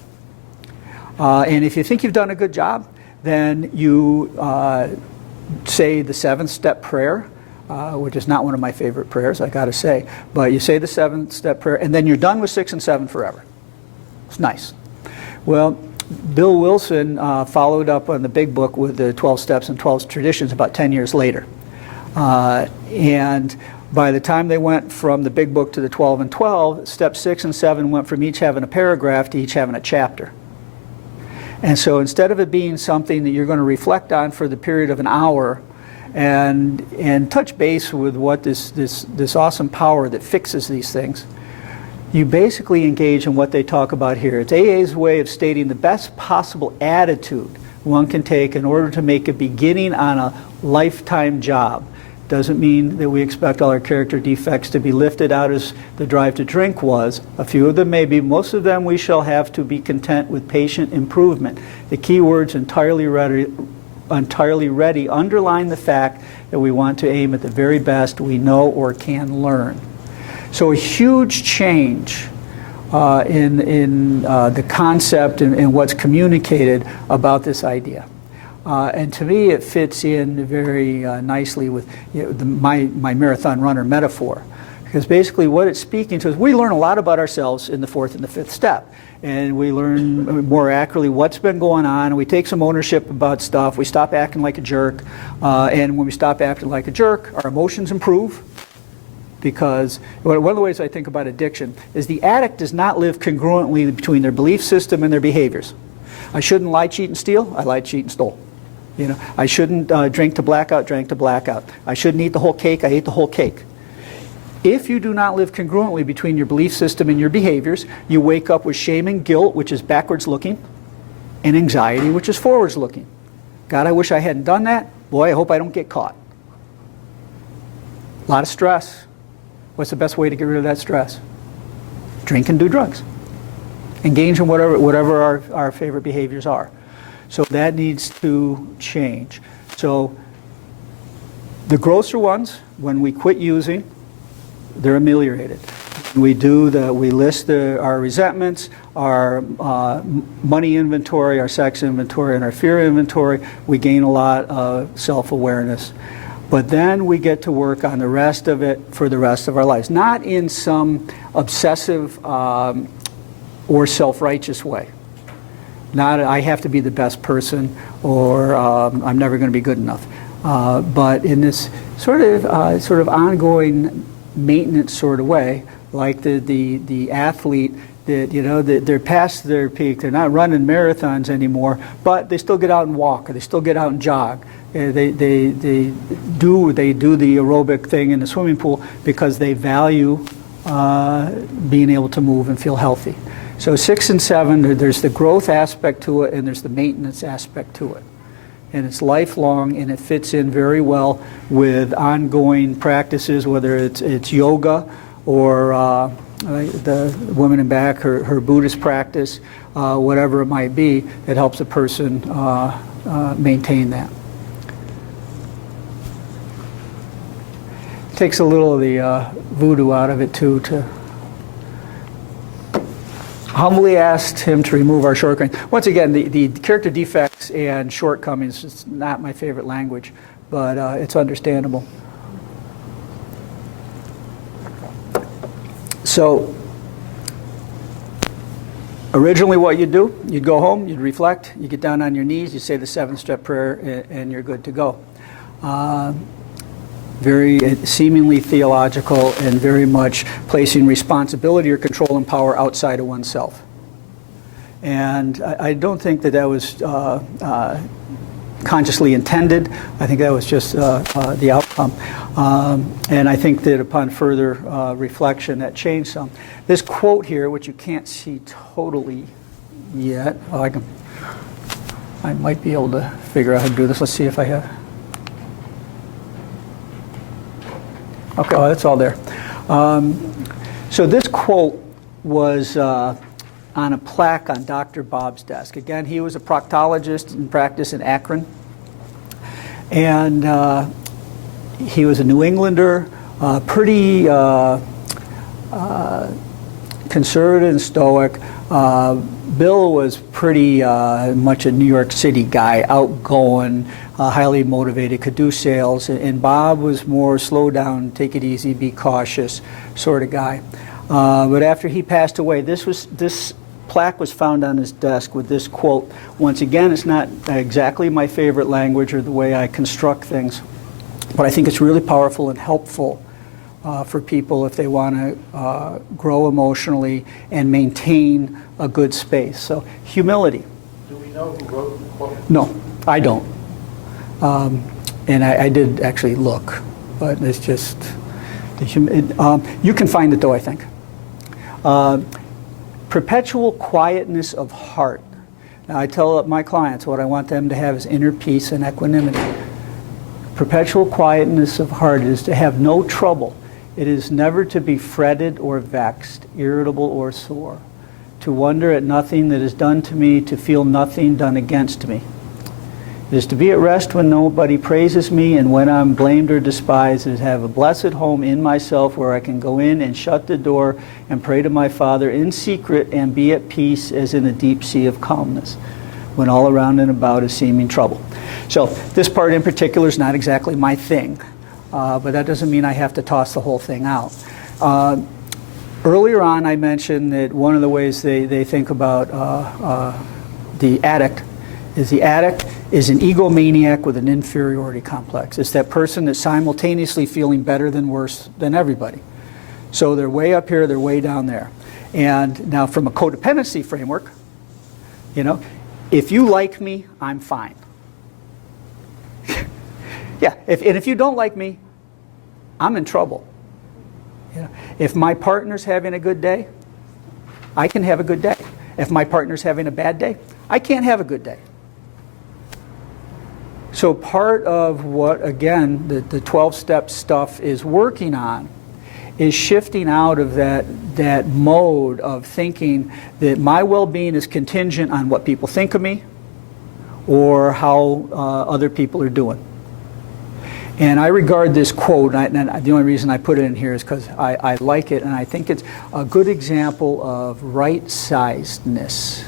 And if you think you've done a good job, then you say the 7th step prayer, which is not one of my favorite prayers, I got to say. But you say the 7th step prayer, and then you're done with 6 and 7 forever. It's nice. Well, Bill Wilson followed up on the Big Book with the 12 steps and 12 traditions about 10 years later. And by the time they went from the Big Book to the 12 and 12, step 6 and 7 went from each having a paragraph to each having a chapter. And so instead of it being something that you're going to reflect on for the period of an hour and touch base with what this awesome power that fixes these things, you basically engage in what they talk about here. It's AA's way of stating the best possible attitude one can take in order to make a beginning on a lifetime job. Doesn't mean that we expect all our character defects to be lifted out as the drive to drink was. A few of them maybe. Most of them we shall have to be content with patient improvement. The key words entirely ready underline the fact that we want to aim at the very best we know or can learn. So a huge change in the concept and what's communicated about this idea. And to me, it fits in very nicely with my marathon runner metaphor. Because basically what it's speaking to is we learn a lot about ourselves in the 4th and the 5th step. And we learn more accurately what's been going on, and we take some ownership about stuff. We stop acting like a jerk. And when we stop acting like a jerk, our emotions improve. Because one of the ways I think about addiction is the addict does not live congruently between their belief system and their behaviors. I shouldn't lie, cheat, and steal. I lied, cheat, and stole. You know, I shouldn't drink to blackout, drank to blackout. I shouldn't eat the whole cake, I ate the whole cake. If you do not live congruently between your belief system and your behaviors, you wake up with shame and guilt, which is backwards looking, and anxiety, which is forwards looking. God, I wish I hadn't done that. Boy, I hope I don't get caught. A lot of stress. What's the best way to get rid of that stress? Drink and do drugs. Engage in whatever our favorite behaviors are. So that needs to change. So the grosser ones, when we quit using, they're ameliorated. We list our resentments, our money inventory, our sex inventory, and our fear inventory. We gain a lot of self-awareness. But then we get to work on the rest of it for the rest of our lives. Not in some obsessive or self-righteous way. Not I have to be the best person or I'm never going to be good enough. But in this sort of ongoing maintenance sort of way, like the athlete that they're past their peak. They're not running marathons anymore, but they still get out and walk, or they still get out and jog. They do the aerobic thing in the swimming pool because they value being able to move and feel healthy. So 6 and 7, there's the growth aspect to it and there's the maintenance aspect to it. And it's lifelong, and it fits in very well with ongoing practices, whether it's yoga or the woman in back, her Buddhist practice, whatever it might be, it helps a person maintain that. Takes a little of the voodoo out of it too. To humbly asked him to remove our shortcomings. Once again, the character defects and shortcomings is not my favorite language, but it's understandable. So originally what you'd do, you'd go home, you'd reflect, you get down on your knees, you say the 7-step prayer, and you're good to go. very seemingly theological, and very much placing responsibility or control and power outside of oneself. And I don't think that that was consciously intended. I think that was just the outcome. And I think that upon further reflection, that changed some. This quote here, which you can't see totally yet, I might be able to figure out how to do this. Let's see if I have. Okay, oh, that's all there. So this quote was on a plaque on Dr. Bob's desk. Again, he was a proctologist in practice in Akron. And he was a New Englander, pretty conservative and stoic. Bill was pretty much a New York City guy, outgoing, highly motivated, could do sales. And Bob was more slow down, take it easy, be cautious sort of guy. But after he passed away, this plaque was found on his desk with this quote. Once again, it's not exactly my favorite language or the way I construct things, but I think it's really powerful and helpful for people if they want to grow emotionally and maintain a good space. So, humility. Do we know who wrote the quote? No, I don't. And I did actually look, but it's just, you can find it though, I think. Perpetual quietness of heart. Now, I tell my clients what I want them to have is inner peace and equanimity. Perpetual quietness of heart is to have no trouble. It is never to be fretted or vexed, irritable or sore, to wonder at nothing that is done to me, to feel nothing done against me. It is to be at rest when nobody praises me, and when I'm blamed or despised, is to have a blessed home in myself where I can go in and shut the door and pray to my Father in secret and be at peace as in a deep sea of calmness, when all around and about is seeming trouble. So this part in particular is not exactly my thing, but that doesn't mean I have to toss the whole thing out. Earlier on I mentioned that one of the ways they think about the addict is an egomaniac with an inferiority complex. It's that person that's simultaneously feeling better than worse than everybody. So they're way up here, they're way down there. And now from a codependency framework, if you like me, I'm fine. Yeah, and if you don't like me, I'm in trouble. If my partner's having a good day, I can have a good day. If my partner's having a bad day, I can't have a good day. So part of what, again, the 12-step stuff is working on is shifting out of that mode of thinking that my well-being is contingent on what people think of me or how other people are doing. And I regard this quote, and the only reason I put it in here is because I like it, and I think it's a good example of right-sizedness.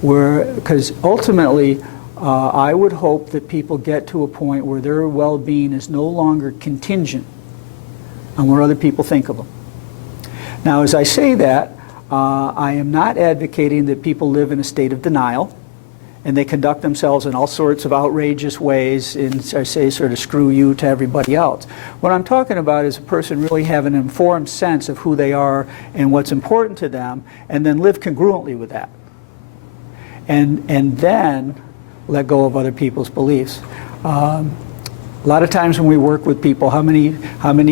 Because ultimately, I would hope that people get to a point where their well-being is no longer contingent on what other people think of them. Now, as I say that, I am not advocating that people live in a state of denial and they conduct themselves in all sorts of outrageous ways and, I say, sort of screw you to everybody else. What I'm talking about is a person really have an informed sense of who they are and what's important to them, and then live congruently with that. And then let go of other people's beliefs. A lot of times when we work with people, how many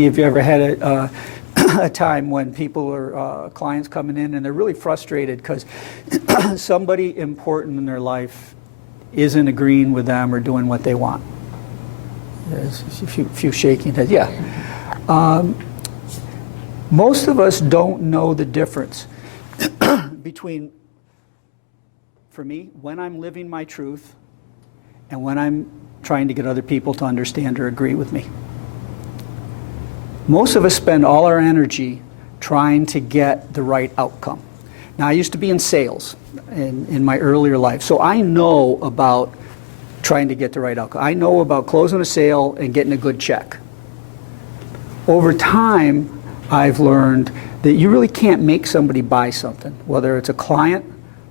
of you ever had a time when people or clients coming in and they're really frustrated because somebody important in their life isn't agreeing with them or doing what they want? There's a few shaking heads. Yeah. Most of us don't know the difference between, for me, when I'm living my truth and when I'm trying to get other people to understand or agree with me. Most of us spend all our energy trying to get the right outcome. Now, I used to be in sales in my earlier life, so I know about trying to get the right outcome. I know about closing a sale and getting a good check. Over time, I've learned that you really can't make somebody buy something, whether it's a client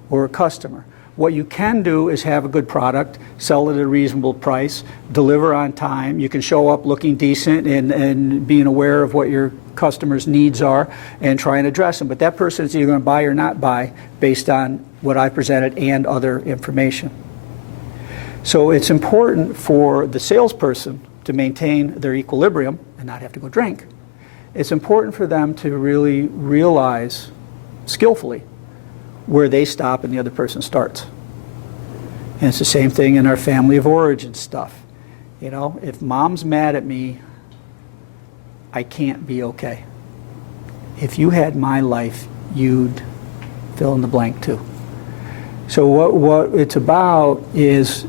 or a customer. What you can do is have a good product, sell it at a reasonable price, deliver on time. You can show up looking decent and being aware of what your customers' needs are and try and address them. But that person is either going to buy or not buy based on what I presented and other information. So it's important for the salesperson to maintain their equilibrium and not have to go drink. It's important for them to really realize skillfully where they stop and the other person starts. And it's the same thing in our family of origin stuff. You know, if mom's mad at me, I can't be okay. If you had my life, you'd fill in the blank too. So what it's about is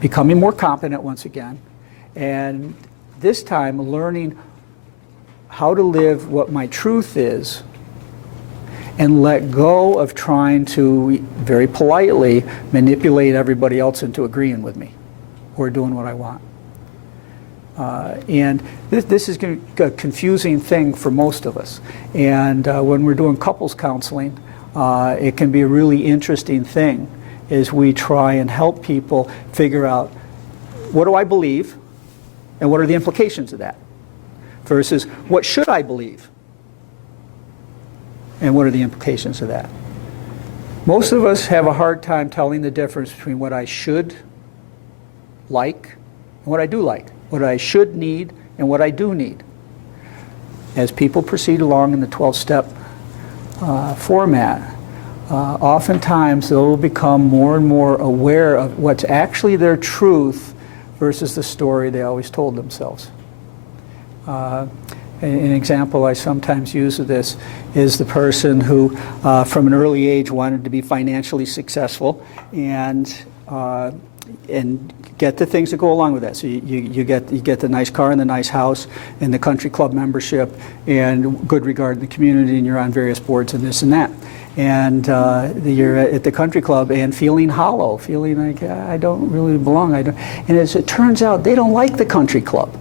becoming more competent once again, and this time learning how to live what my truth is and let go of trying to, very politely, manipulate everybody else into agreeing with me or doing what I want. And this is a confusing thing for most of us. And when we're doing couples counseling, it can be a really interesting thing as we try and help people figure out, what do I believe and what are the implications of that? Versus, what should I believe? And what are the implications of that? Most of us have a hard time telling the difference between what I should like and what I do like, what I should need and what I do need. As people proceed along in the 12-step format, oftentimes they'll become more and more aware of what's actually their truth versus the story they always told themselves. An example I sometimes use of this is the person who, from an early age, wanted to be financially successful and get the things that go along with that. So you get the nice car and the nice house and the country club membership and good regard in the community, and you're on various boards and this and that. And you're at the country club and feeling hollow, feeling like, I don't really belong. And as it turns out, they don't like the country club.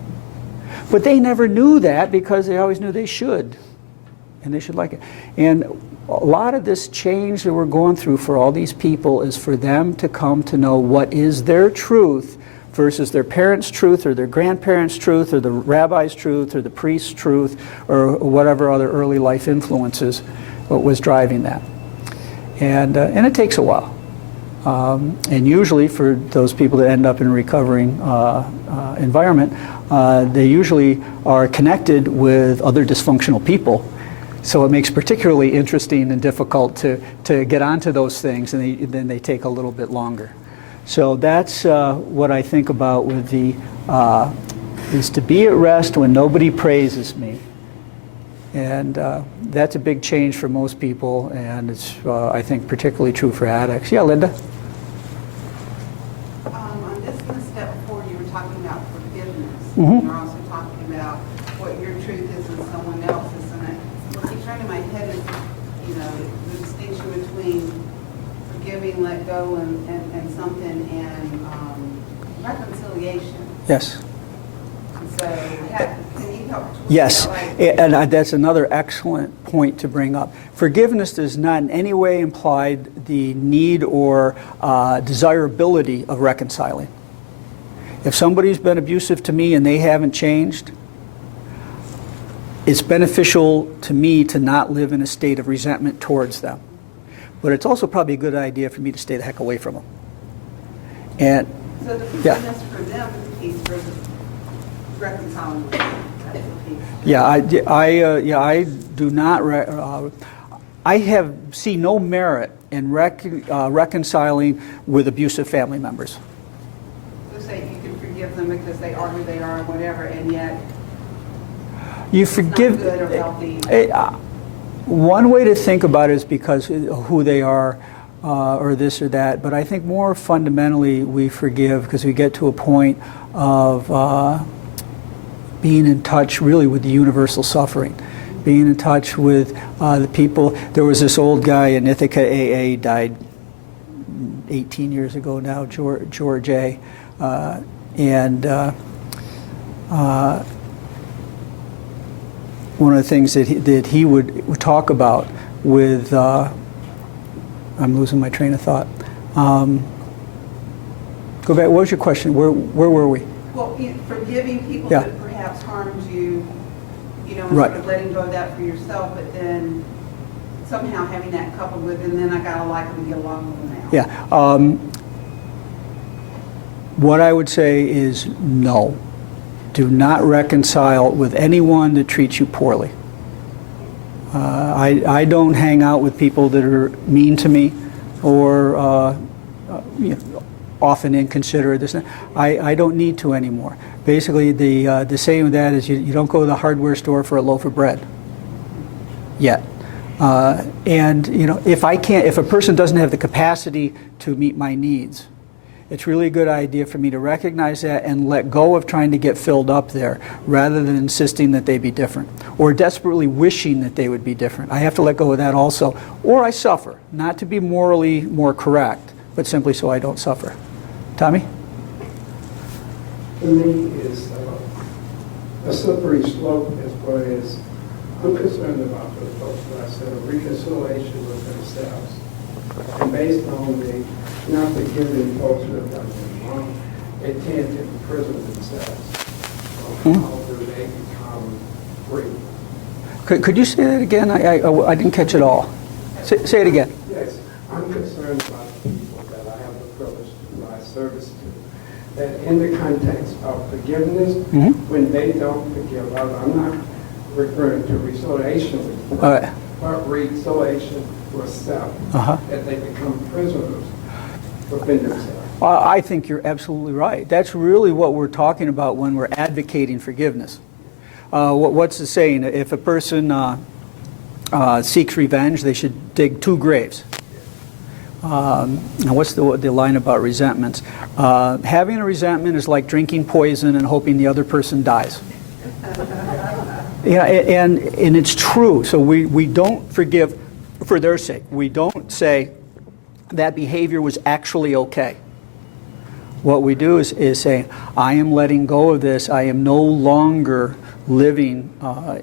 But they never knew that because they always knew they should, and they should like it. And a lot of this change that we're going through for all these people is for them to come to know what is their truth versus their parents' truth or their grandparents' truth or the rabbi's truth or the priest's truth or whatever other early life influences was driving that. And it takes a while. And usually for those people that end up in a recovering environment, they usually are connected with other dysfunctional people. So it makes particularly interesting and difficult to get onto those things, and then they take a little bit longer. So that's what I think about with the, is to be at rest when nobody praises me. And that's a big change for most people, and it's, I think, particularly true for addicts. Yeah, Linda? On this one, step 4, you were talking about forgiveness. Mm-hmm. You're also talking about what your truth is and someone else's. And what keeps running in my head is, you know, the distinction between forgiving, let go, and something, and reconciliation. Yes. So, can you help? Yes, Like, and that's another excellent point to bring up. Forgiveness does not in any way imply the need or desirability of reconciling. If somebody's been abusive to me and they haven't changed, it's beneficial to me to not live in a state of resentment towards them. But it's also probably a good idea for me to stay the heck away from them. And so the forgiveness for them is the piece versus reconciling with them. That's the piece. yeah, I do not. I see no merit in reconciling with abusive family members. So say you can forgive them because they are who they are and whatever, and yet You it's forgive. not good or healthy. One way to think about it is because of who they are, or this or that. But I think more fundamentally we forgive because we get to a point of being in touch really with the universal suffering, being in touch with the people. There was this old guy in Ithaca, AA, died 18 years ago now, George A. One of the things that he would talk about with, I'm losing my train of thought, Go back, what was your question? Where were we? Well, forgiving people Yeah. that perhaps harmed you, and Right. sort of letting go of that for yourself, but then somehow having that coupled with, and then I gotta like them and get along with them now. Yeah. What I would say is no. Do not reconcile with anyone that treats you poorly. I don't hang out with people that are mean to me or often inconsiderate. I don't need to anymore. Basically, the saying with that is you don't go to the hardware store for a loaf of bread yet. And if a person doesn't have the capacity to meet my needs, it's really a good idea for me to recognize that and let go of trying to get filled up there rather than insisting that they be different or desperately wishing that they would be different. I have to let go of that also. Or I suffer, not to be morally more correct, but simply so I don't suffer. Tommy? To me, is a slippery slope as far as I'm concerned about for the folks that I said, a reconciliation with themselves. And based on the not forgiving folks that have done them wrong, they tend to imprison themselves. So how do they become free? Could you say that again? I didn't catch it all. Say it again. Yes, I'm concerned about the people that I have the privilege to provide service to, that in the context of forgiveness, when they don't forgive others, I'm not referring to reconciliation with All right. but reconciliation for self, that they become prisoners within themselves. I think you're absolutely right. That's really what we're talking about when we're advocating forgiveness. What's the saying? If a person seeks revenge, they should dig 2 graves. Now, what's the line about resentments? Having a resentment is like drinking poison and hoping the other person dies. Yeah, and it's true. So we don't forgive for their sake. We don't say that behavior was actually okay. What we do is say, I am letting go of this. I am no longer living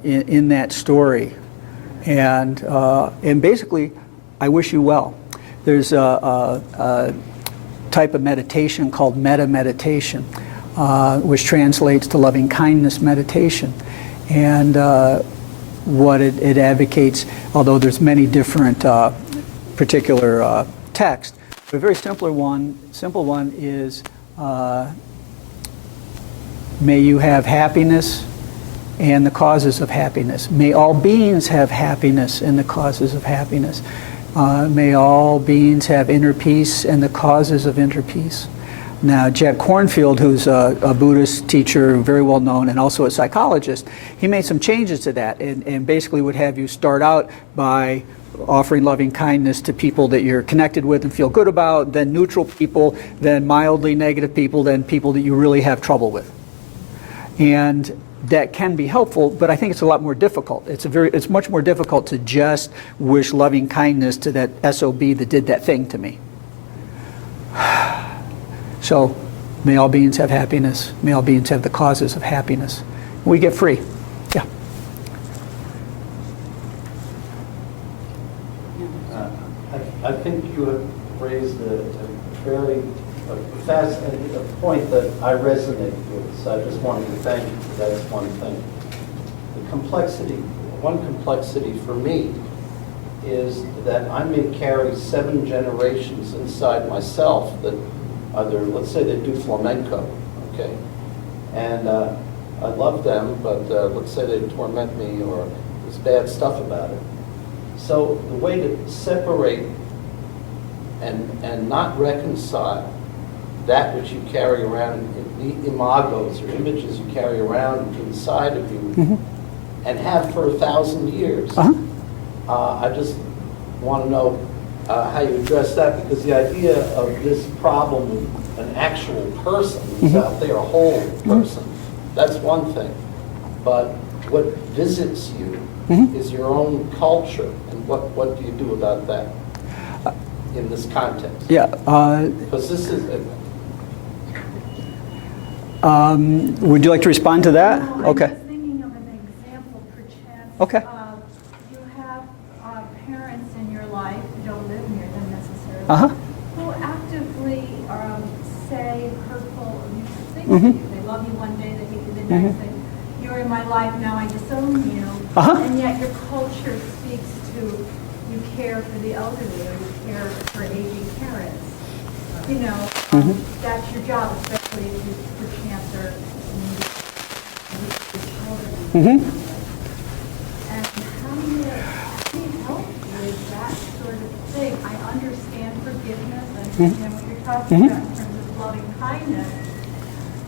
in that story. And basically, I wish you well. There's a type of meditation called metta meditation, which translates to loving kindness meditation. And what it advocates, although there's many different particular texts, but a very simple one is, may you have happiness and the causes of happiness. May all beings have happiness and the causes of happiness. May all beings have inner peace and the causes of inner peace. Now, Jack Kornfield, who's a Buddhist teacher, very well known, and also a psychologist, he made some changes to that and basically would have you start out by offering loving kindness to people that you're connected with and feel good about, then neutral people, then mildly negative people, then people that you really have trouble with. And that can be helpful, but I think it's a lot more difficult. It's much more difficult to just wish loving kindness to that SOB that did that thing to me. So, may all beings have happiness. May all beings have the causes of happiness. We get free. Yeah. I think you have raised a very fascinating point that I resonate with. So I just wanted to thank you for that. That's one thing. One complexity for me is that I may carry 7 generations inside myself that either, let's say they do flamenco, okay? And I love them, but let's say they torment me or there's bad stuff about it. So the way to separate and not reconcile that which you carry around, the imagos or images you carry around inside of you and have for 1,000 years. I just want to know how you address that, because the idea of this problem with an actual person who's out there, a whole person, that's one thing. But what visits you is your own culture, and what do you do about that in this context? Yeah. Because this is... Would you like to respond to that? No, Okay. I'm just thinking of an example, perchance. Okay. You have parents in your life who don't live near them necessarily, who act you. They love you one day, they hate you the next day. You're in my life, now I disown you. And yet your culture speaks to you care for the elderly or you care for aging parents. You know, that's your job, especially if you perchance are children. And how do you help with that sort of thing? I understand forgiveness, I understand what you're talking about in terms of loving kindness,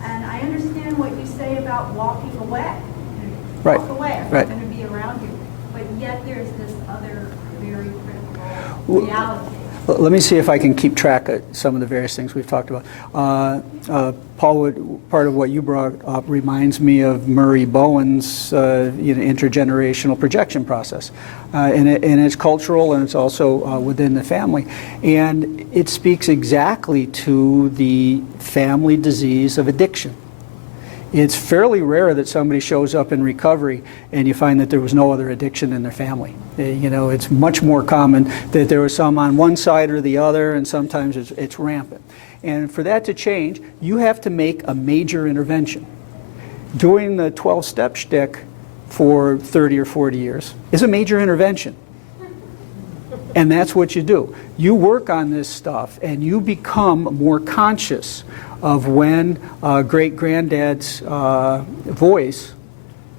and I understand what you say about walking away. Right. Walk away, I'm Right. not going to be around you. But yet there's this other very critical reality. Let me see if I can keep track of some of the various things we've talked about. Paul, part of what you brought up reminds me of Murray Bowen's intergenerational projection process. And it's cultural and it's also within the family. And it speaks exactly to the family disease of addiction. It's fairly rare that somebody shows up in recovery and you find that there was no other addiction in their family. It's much more common that there was some on one side or the other, and sometimes it's rampant. And for that to change, you have to make a major intervention. Doing the 12-step shtick for 30 or 40 years is a major intervention. And that's what you do. You work on this stuff and you become more conscious of when great-granddad's voice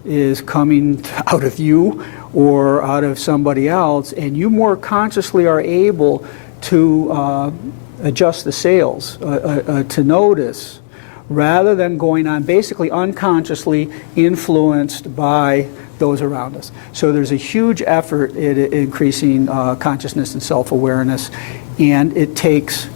is coming out of you or out of somebody else, and you more consciously are able to adjust the sails, to notice, rather than going on basically unconsciously influenced by those around us. So there's a huge effort in increasing consciousness and self-awareness, and it takes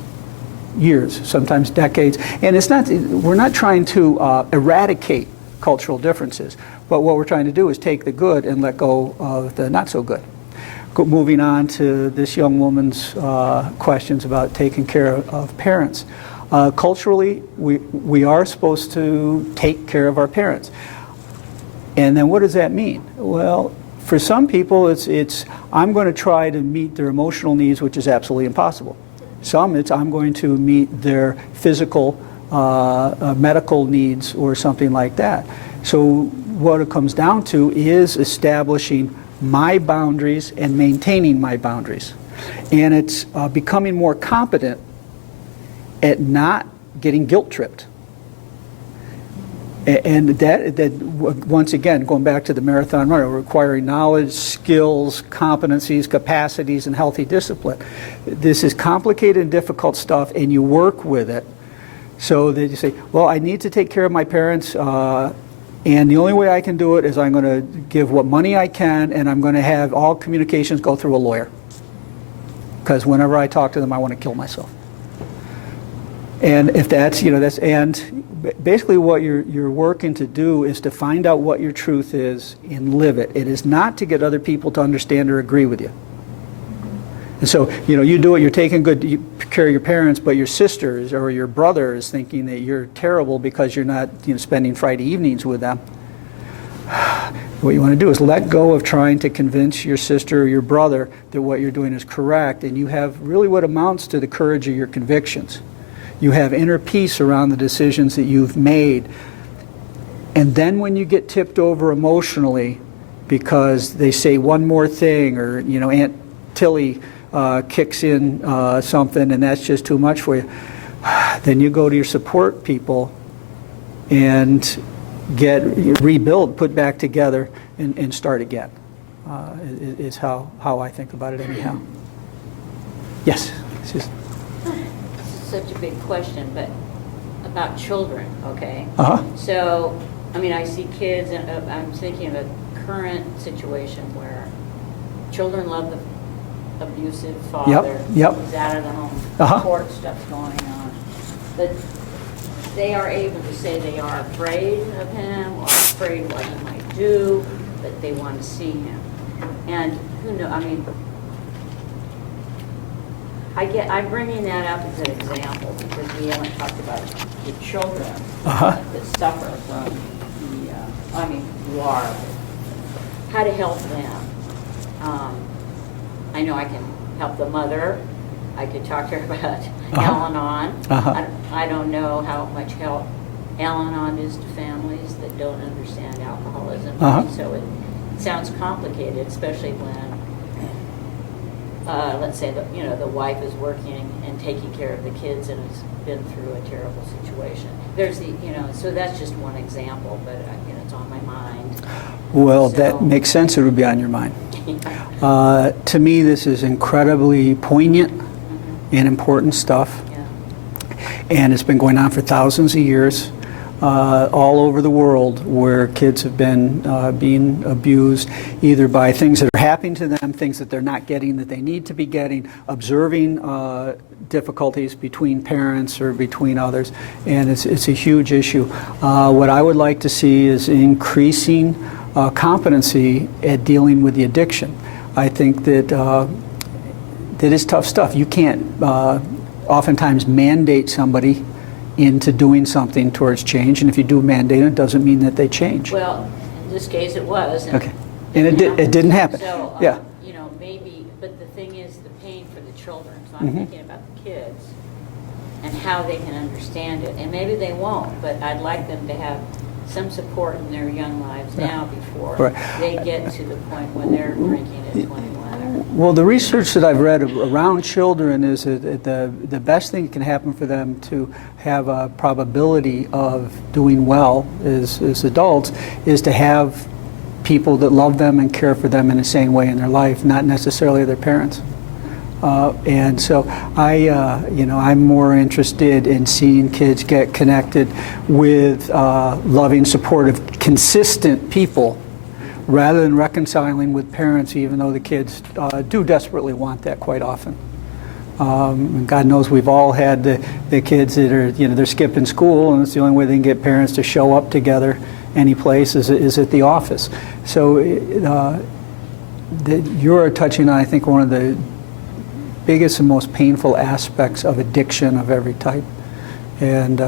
years, sometimes decades. And we're not trying to eradicate cultural differences, but what we're trying to do is take the good and let go of the not so good. Moving on to this young woman's questions about taking care of parents. Culturally, we are supposed to take care of our parents. And then what does that mean? Well, for some people, it's I'm going to try to meet their emotional needs, which is absolutely impossible. Some, it's I'm going to meet their physical, medical needs or something like that. So what it comes down to is establishing my boundaries and maintaining my boundaries. And it's becoming more competent at not getting guilt-tripped. And that once again, going back to the marathon runner, requiring knowledge, skills, competencies, capacities, and healthy discipline. This is complicated and difficult stuff, and you work with it so that you say, well, I need to take care of my parents, and the only way I can do it is I'm going to give what money I can, and I'm going to have all communications go through a lawyer. Because whenever I talk to them, I want to kill myself. And if that's, and basically what you're working to do is to find out what your truth is and live it. It is not to get other people to understand or agree with you. And so, you do it, you're taking good care of your parents, but your sisters or your brother is thinking that you're terrible because you're not, spending Friday evenings with them. What you want to do is let go of trying to convince your sister or your brother that what you're doing is correct, and you have really what amounts to the courage of your convictions. You have inner peace around the decisions that you've made. And then when you get tipped over emotionally because they say one more thing, or Aunt Tilly kicks in something and that's just too much for you, then you go to your support people and rebuild, put back together, and start again. Is how I think about it anyhow. Yes, Susan. Such a big question, but about children, okay? Uh-huh. So, I see kids, and I'm thinking of a current situation where children love the abusive father. Yep. Who's out of the home. Uh-huh. Court stuff's going on. But they are able to say they are afraid of him or afraid what he might do, but they want to see him. And who knows, I'm bringing that up as an example because we haven't talked about the children that suffer from the war, how to help them. I know I can help the mother. I could talk to her about Al-Anon. I don't know how much help Al-Anon is to families that don't understand alcoholism. Uh-huh. So it sounds complicated, especially when, let's say, the wife is working and taking care of the kids and has been through a terrible situation. There's so that's just one example, but it's on my mind. Well, So- that makes sense. It would be on your mind. To me, this is incredibly poignant and important stuff. Yeah. And it's been going on for thousands of years all over the world, where kids have been being abused either by things that are happening to them, things that they're not getting that they need to be getting, observing difficulties between parents or between others, and it's a huge issue. What I would like to see is increasing competency at dealing with the addiction. I think that that is tough stuff. You can't oftentimes mandate somebody into doing something towards change, and if you do mandate it, doesn't mean that they change. Well, in this case, it was. And Okay, and it didn't happen. So, Yeah. maybe, but the thing is the pain for the children. So Mm-hmm. I'm thinking about the kids and how they can understand it. And maybe they won't, but I'd like them to have some support in their young lives now before Right. they get to the point when they're drinking at 21. Well, the research that I've read around children is that the best thing that can happen for them to have a probability of doing well as adults is to have people that love them and care for them in the same way in their life, not necessarily their parents. And so I'm more interested in seeing kids get connected with loving, supportive, consistent people, rather than reconciling with parents, even though the kids do desperately want that quite often. And God knows we've all had the kids that are, they're skipping school, and it's the only way they can get parents to show up together any place is at the office. So you're touching on, I think, one of the biggest and most painful aspects of addiction of every type. And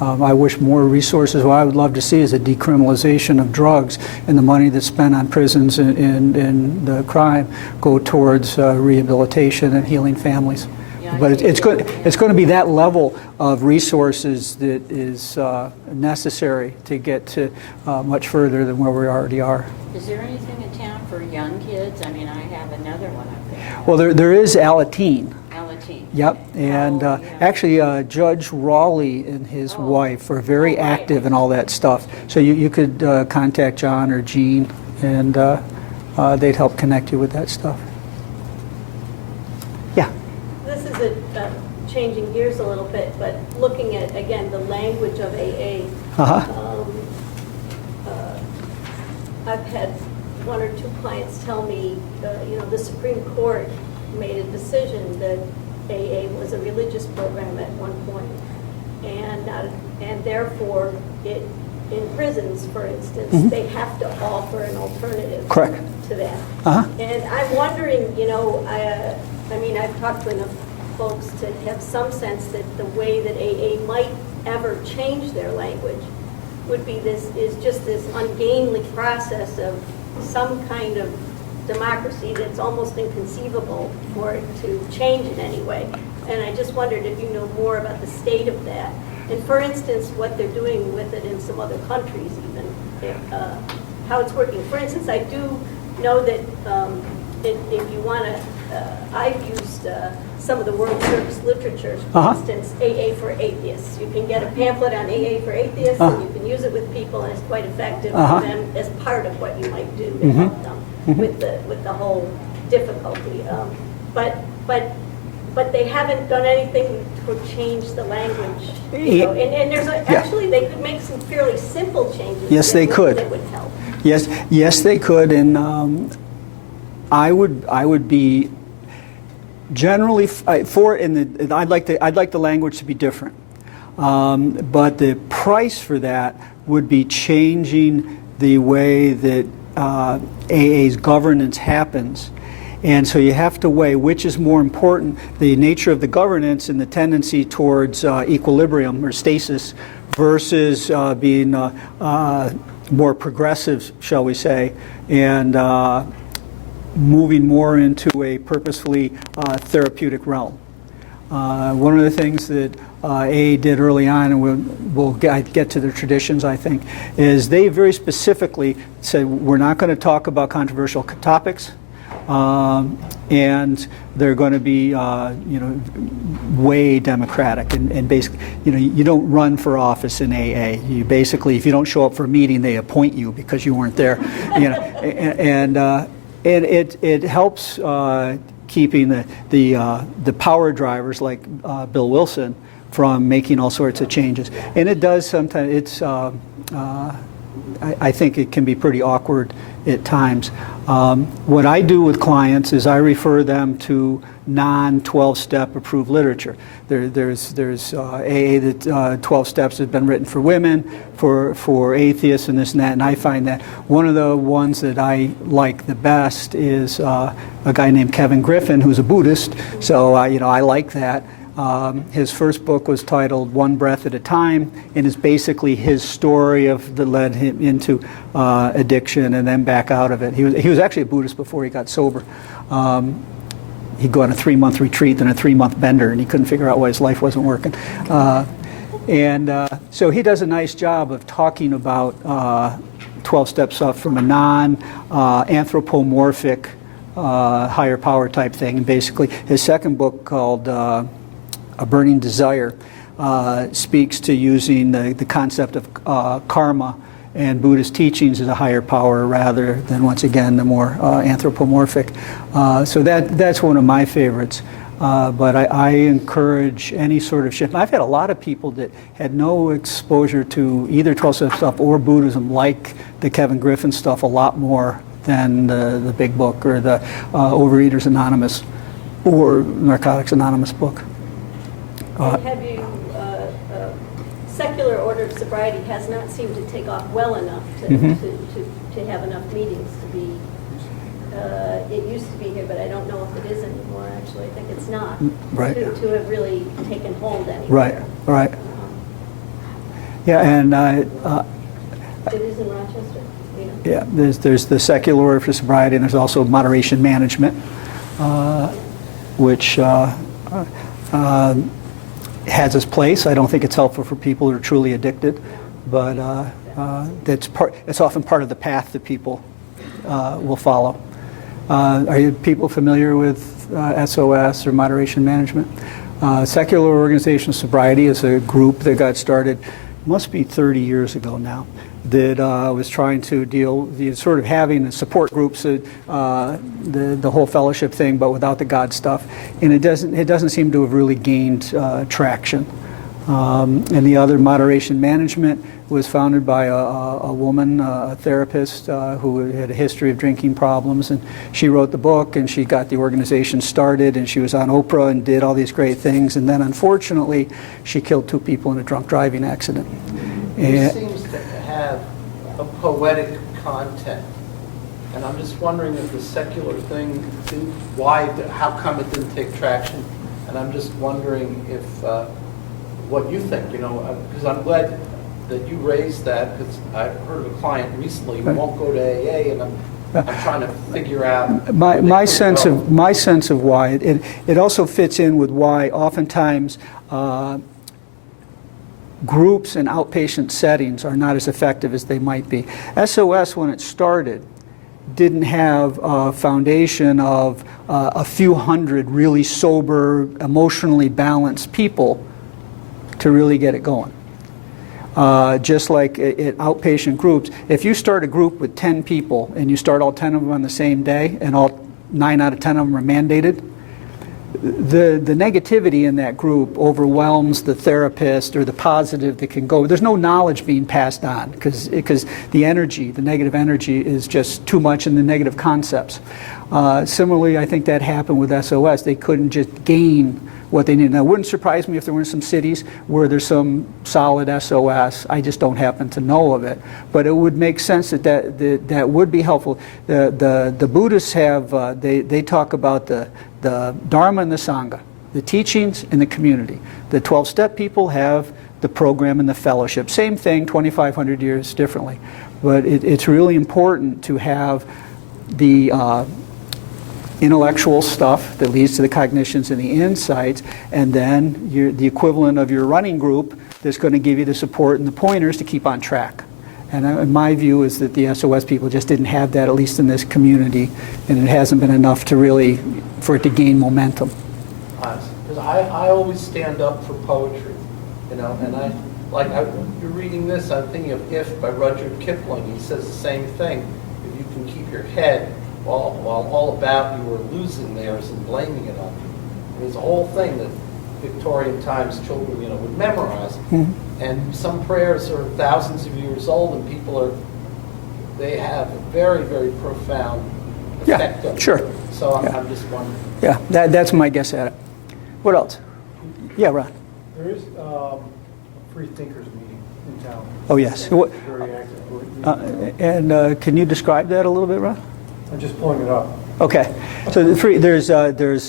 I wish more resources. What I would love to see is a decriminalization of drugs, and the money that's spent on prisons and the crime go towards rehabilitation and healing families. Yeah, But it's going to be that level of resources that is necessary to get to much further than where we already are. Is there anything in town for young kids? I mean, I have another one up there. Well, there is Alateen. Alateen. Yep, and Oh, yeah. actually Judge Raleigh and his Oh. wife are very Oh, right. active in all that stuff. So you could contact John or Jean, and they'd help connect you with that stuff. Yeah. This is changing gears a little bit, but looking at, again, the language of AA. Uh-huh. I've had one or two clients tell me, the Supreme Court made a decision that AA was a religious program at one point, and therefore in prisons, for instance, Mhm. they have to offer an alternative Correct. to that. Uh-huh. And I'm wondering, I've talked to enough folks to have some sense that the way that AA might ever change their language would be just this ungainly process of some kind of democracy that's almost inconceivable for it to change in any way. And I just wondered if you know more about the state of that. And for instance, what they're doing with it in some other countries even, how it's working. For instance, I do know that if you want to, I've used some of the World Service literature, for Uh-huh. instance, AA for Atheists. You can get a pamphlet on AA for Atheists, Uh-huh. and you can use it with people, and it's quite effective Uh-huh. for them as part of what you might do to Mhm. help them with the whole difficulty. But they haven't done anything to change the language. And there's actually they could make some fairly simple changes. Yes, they could. That would help. Yes, they could, and I would be generally for it. And I'd like the language to be different, but the price for that would be changing the way that AA's governance happens. And so you have to weigh which is more important, the nature of the governance and the tendency towards equilibrium or stasis versus being more progressive, shall we say, and moving more into a purposefully therapeutic realm. One of the things that AA did early on, and we'll get to the traditions, I think, is they very specifically said, we're not going to talk about controversial topics, and they're going to be, way democratic, and basically, you don't run for office in AA. You basically, if you don't show up for a meeting, they appoint you because you weren't there, and it helps keeping the power drivers like Bill Wilson from making all sorts of changes. And it does sometimes, I think it can be pretty awkward at times. What I do with clients is I refer them to non-12-step approved literature. There's AA that 12 steps have been written for women, for atheists and this and that, and I find that one of the ones that I like the best is a guy named Kevin Griffin, who's a Buddhist, so I like that. His first book was titled One Breath at a Time, and is basically his story that led him into addiction and then back out of it. He was actually a Buddhist before he got sober. He'd go on a 3-month retreat, then a 3-month bender, and he couldn't figure out why his life wasn't working. So he does a nice job of talking about 12-step stuff from a non-anthropomorphic higher power type thing. And basically, his second book called A Burning Desire speaks to using the concept of karma and Buddhist teachings as a higher power rather than, once again, the more anthropomorphic. So that's one of my favorites. But I encourage any sort of shift. I've had a lot of people that had no exposure to either 12-step stuff or Buddhism like the Kevin Griffin stuff a lot more than the big book or the Overeaters Anonymous or Narcotics Anonymous book. And have you, secular order of sobriety has not seemed to take off well enough to have enough meetings to be, it used to be here, but I don't know if it is anymore, actually. I think it's not. Right. To have really taken hold anywhere. Right. Yeah, and it is in Rochester? yeah, there's the secular order for sobriety, and there's also moderation management, which has its place. I don't think it's helpful for people who are truly addicted, but it's often part of the path that people will follow. Are you people familiar with SOS or moderation management? Secular Organization of Sobriety is a group that got started, must be 30 years ago now, that was trying to deal, sort of having the support groups, the whole fellowship thing, but without the God stuff. And it doesn't seem to have really gained traction. And the other, moderation management, was founded by a woman, a therapist who had a history of drinking problems, and she wrote the book, and she got the organization started, and she was on Oprah and did all these great things, and then unfortunately she killed 2 people in a drunk driving accident. It seems to have a poetic content, and I'm just wondering if the secular thing, how come it didn't take traction? And I'm just wondering if what you think, because I'm glad that you raised that, because I heard of a client recently who won't go to AA, and I'm trying to figure out my sense of why it also fits in with why oftentimes groups in outpatient settings are not as effective as they might be. SOS, when it started, didn't have a foundation of a few hundred really sober, emotionally balanced people to really get it going. Just like at outpatient groups, if you start a group with 10 people and you start all 10 of them on the same day and all 9 out of 10 of them are mandated, the negativity in that group overwhelms the therapist or the positive that can go. There's no knowledge being passed on because the negative energy is just too much in the negative concepts. Similarly, I think that happened with SOS. They couldn't just gain what they need. Now, it wouldn't surprise me if there were some cities where there's some solid SOS. I just don't happen to know of it. But it would make sense that would be helpful. The Buddhists have, they talk about the Dharma and the Sangha, the teachings and the community. The 12-step people have the program and the fellowship. Same thing, 2,500 years differently. But it's really important to have the intellectual stuff that leads to the cognitions and the insights, and then the equivalent of your running group that's going to give you the support and the pointers to keep on track. And my view is that the SOS people just didn't have that, at least in this community, and it hasn't been enough to really, for it to gain momentum. Because I always stand up for poetry, you know, and you're reading this, I'm thinking of If by Rudyard Kipling. He says the same thing. If you can keep your head while all about you are losing theirs and blaming it on you. There's a whole thing that Victorian times children, you know, would memorize. Mm-hmm. And some prayers are thousands of years old, and people they have a very, very profound effect on sure. them. So I'm just wondering. Yeah, that's my guess at it. What else? Yeah, Ron. There is a free thinkers meeting in town. Oh, yes. Very active. And can you describe that a little bit, Ron? I'm just pulling it up. Okay. So there's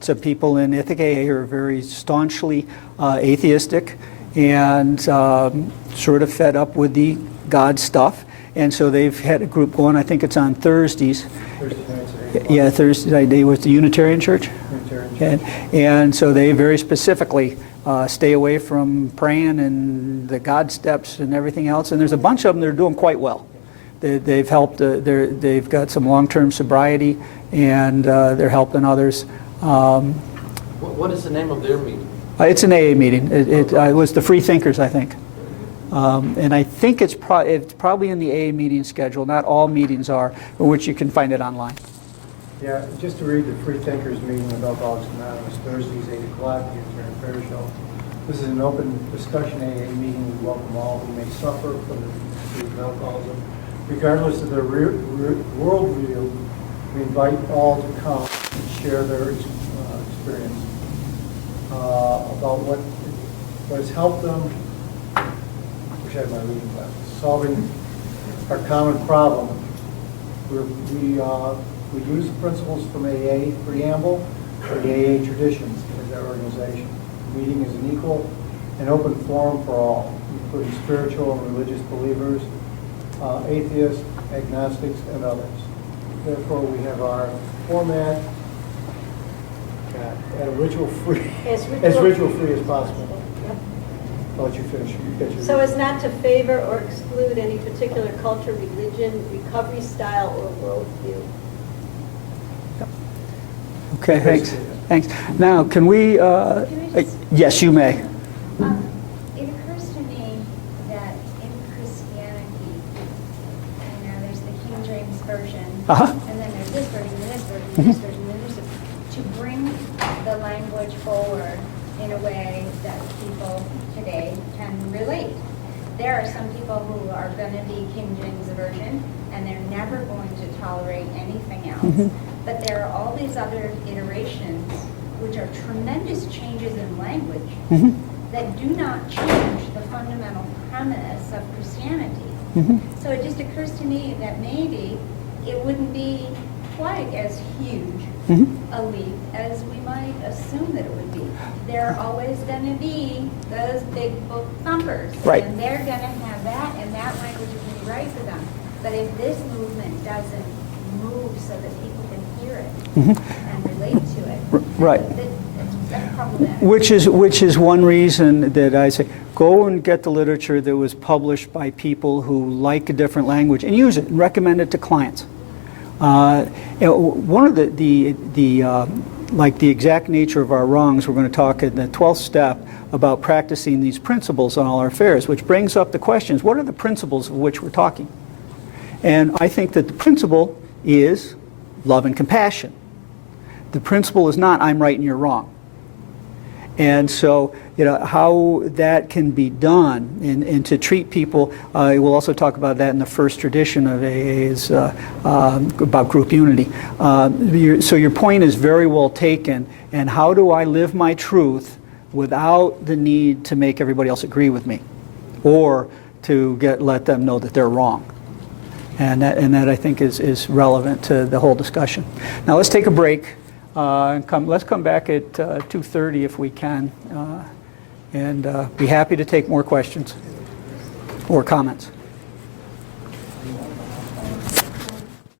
some people in Ithaca who are very staunchly atheistic and sort of fed up with the God stuff. And so they've had a group going, I think it's on Thursdays. Thursday nights at 8 o'clock. Yeah, Thursday night with the Unitarian Church. Unitarian Church. And so they very specifically stay away from praying and the God steps and everything else. And there's a bunch of them that are doing quite well. They've helped, they've got some long-term sobriety, and they're helping others. What is the name of their meeting? It's an AA meeting. It was the Free Thinkers, I think. And I think it's probably in the AA meeting schedule. Not all meetings are, but which you can find it online. Yeah, just to read the Free Thinkers meeting with Alcoholics Anonymous, Thursdays, 8 o'clock, the Unitarian Prayer Show. This is an open discussion AA meeting. We welcome all who may suffer from the disease of alcoholism. Regardless of their worldview, we invite all to come and share their experience about what has helped them. I wish I had my reading glasses. Solving our common problem. We use the principles from AA preamble for the AA traditions as our organization. The meeting is an equal and open forum for all, including spiritual and religious believers, atheists, agnostics, and others. Therefore, we have our format as ritual-free as possible. Yep. I'll let you finish. You get your So as not to favor or exclude any particular culture, religion, recovery style, or worldview. Okay, thanks. Now, can we? Yes, you may. It occurs to me that in Christianity, you know, there's the King James version, and then there's this version, and this version, and this version, and this version. To bring the language forward in a way that people today can relate. There are some people who are going to be King James version, and they're never going to tolerate anything else. But there are all these other iterations, which are tremendous changes in language that do not change the fundamental premise of Christianity. So it just occurs to me that maybe it wouldn't be quite as huge a leap as we might assume that it would be. There are always going to be those big book thumpers, right, and they're going to have that, and that language is going to be right for them. But if this movement doesn't move so that people can hear it and relate to it, right, that's problematic. Which is one reason that I say go and get the literature that was published by people who like a different language and use it and recommend it to clients. One of the exact nature of our wrongs, we're going to talk in the 12th step about practicing these principles on all our affairs, which brings up the questions, what are the principles of which we're talking? And I think that the principle is love and compassion. The principle is not I'm right and you're wrong. And so, you know, how that can be done and to treat people, we'll also talk about that in the first tradition of AA is about group unity. So your point is very well taken, and how do I live my truth without the need to make everybody else agree with me or to let them know that they're wrong? And that I think is relevant to the whole discussion. Now let's take a break. Let's come back at 2:30 if we can, and be happy to take more questions or comments.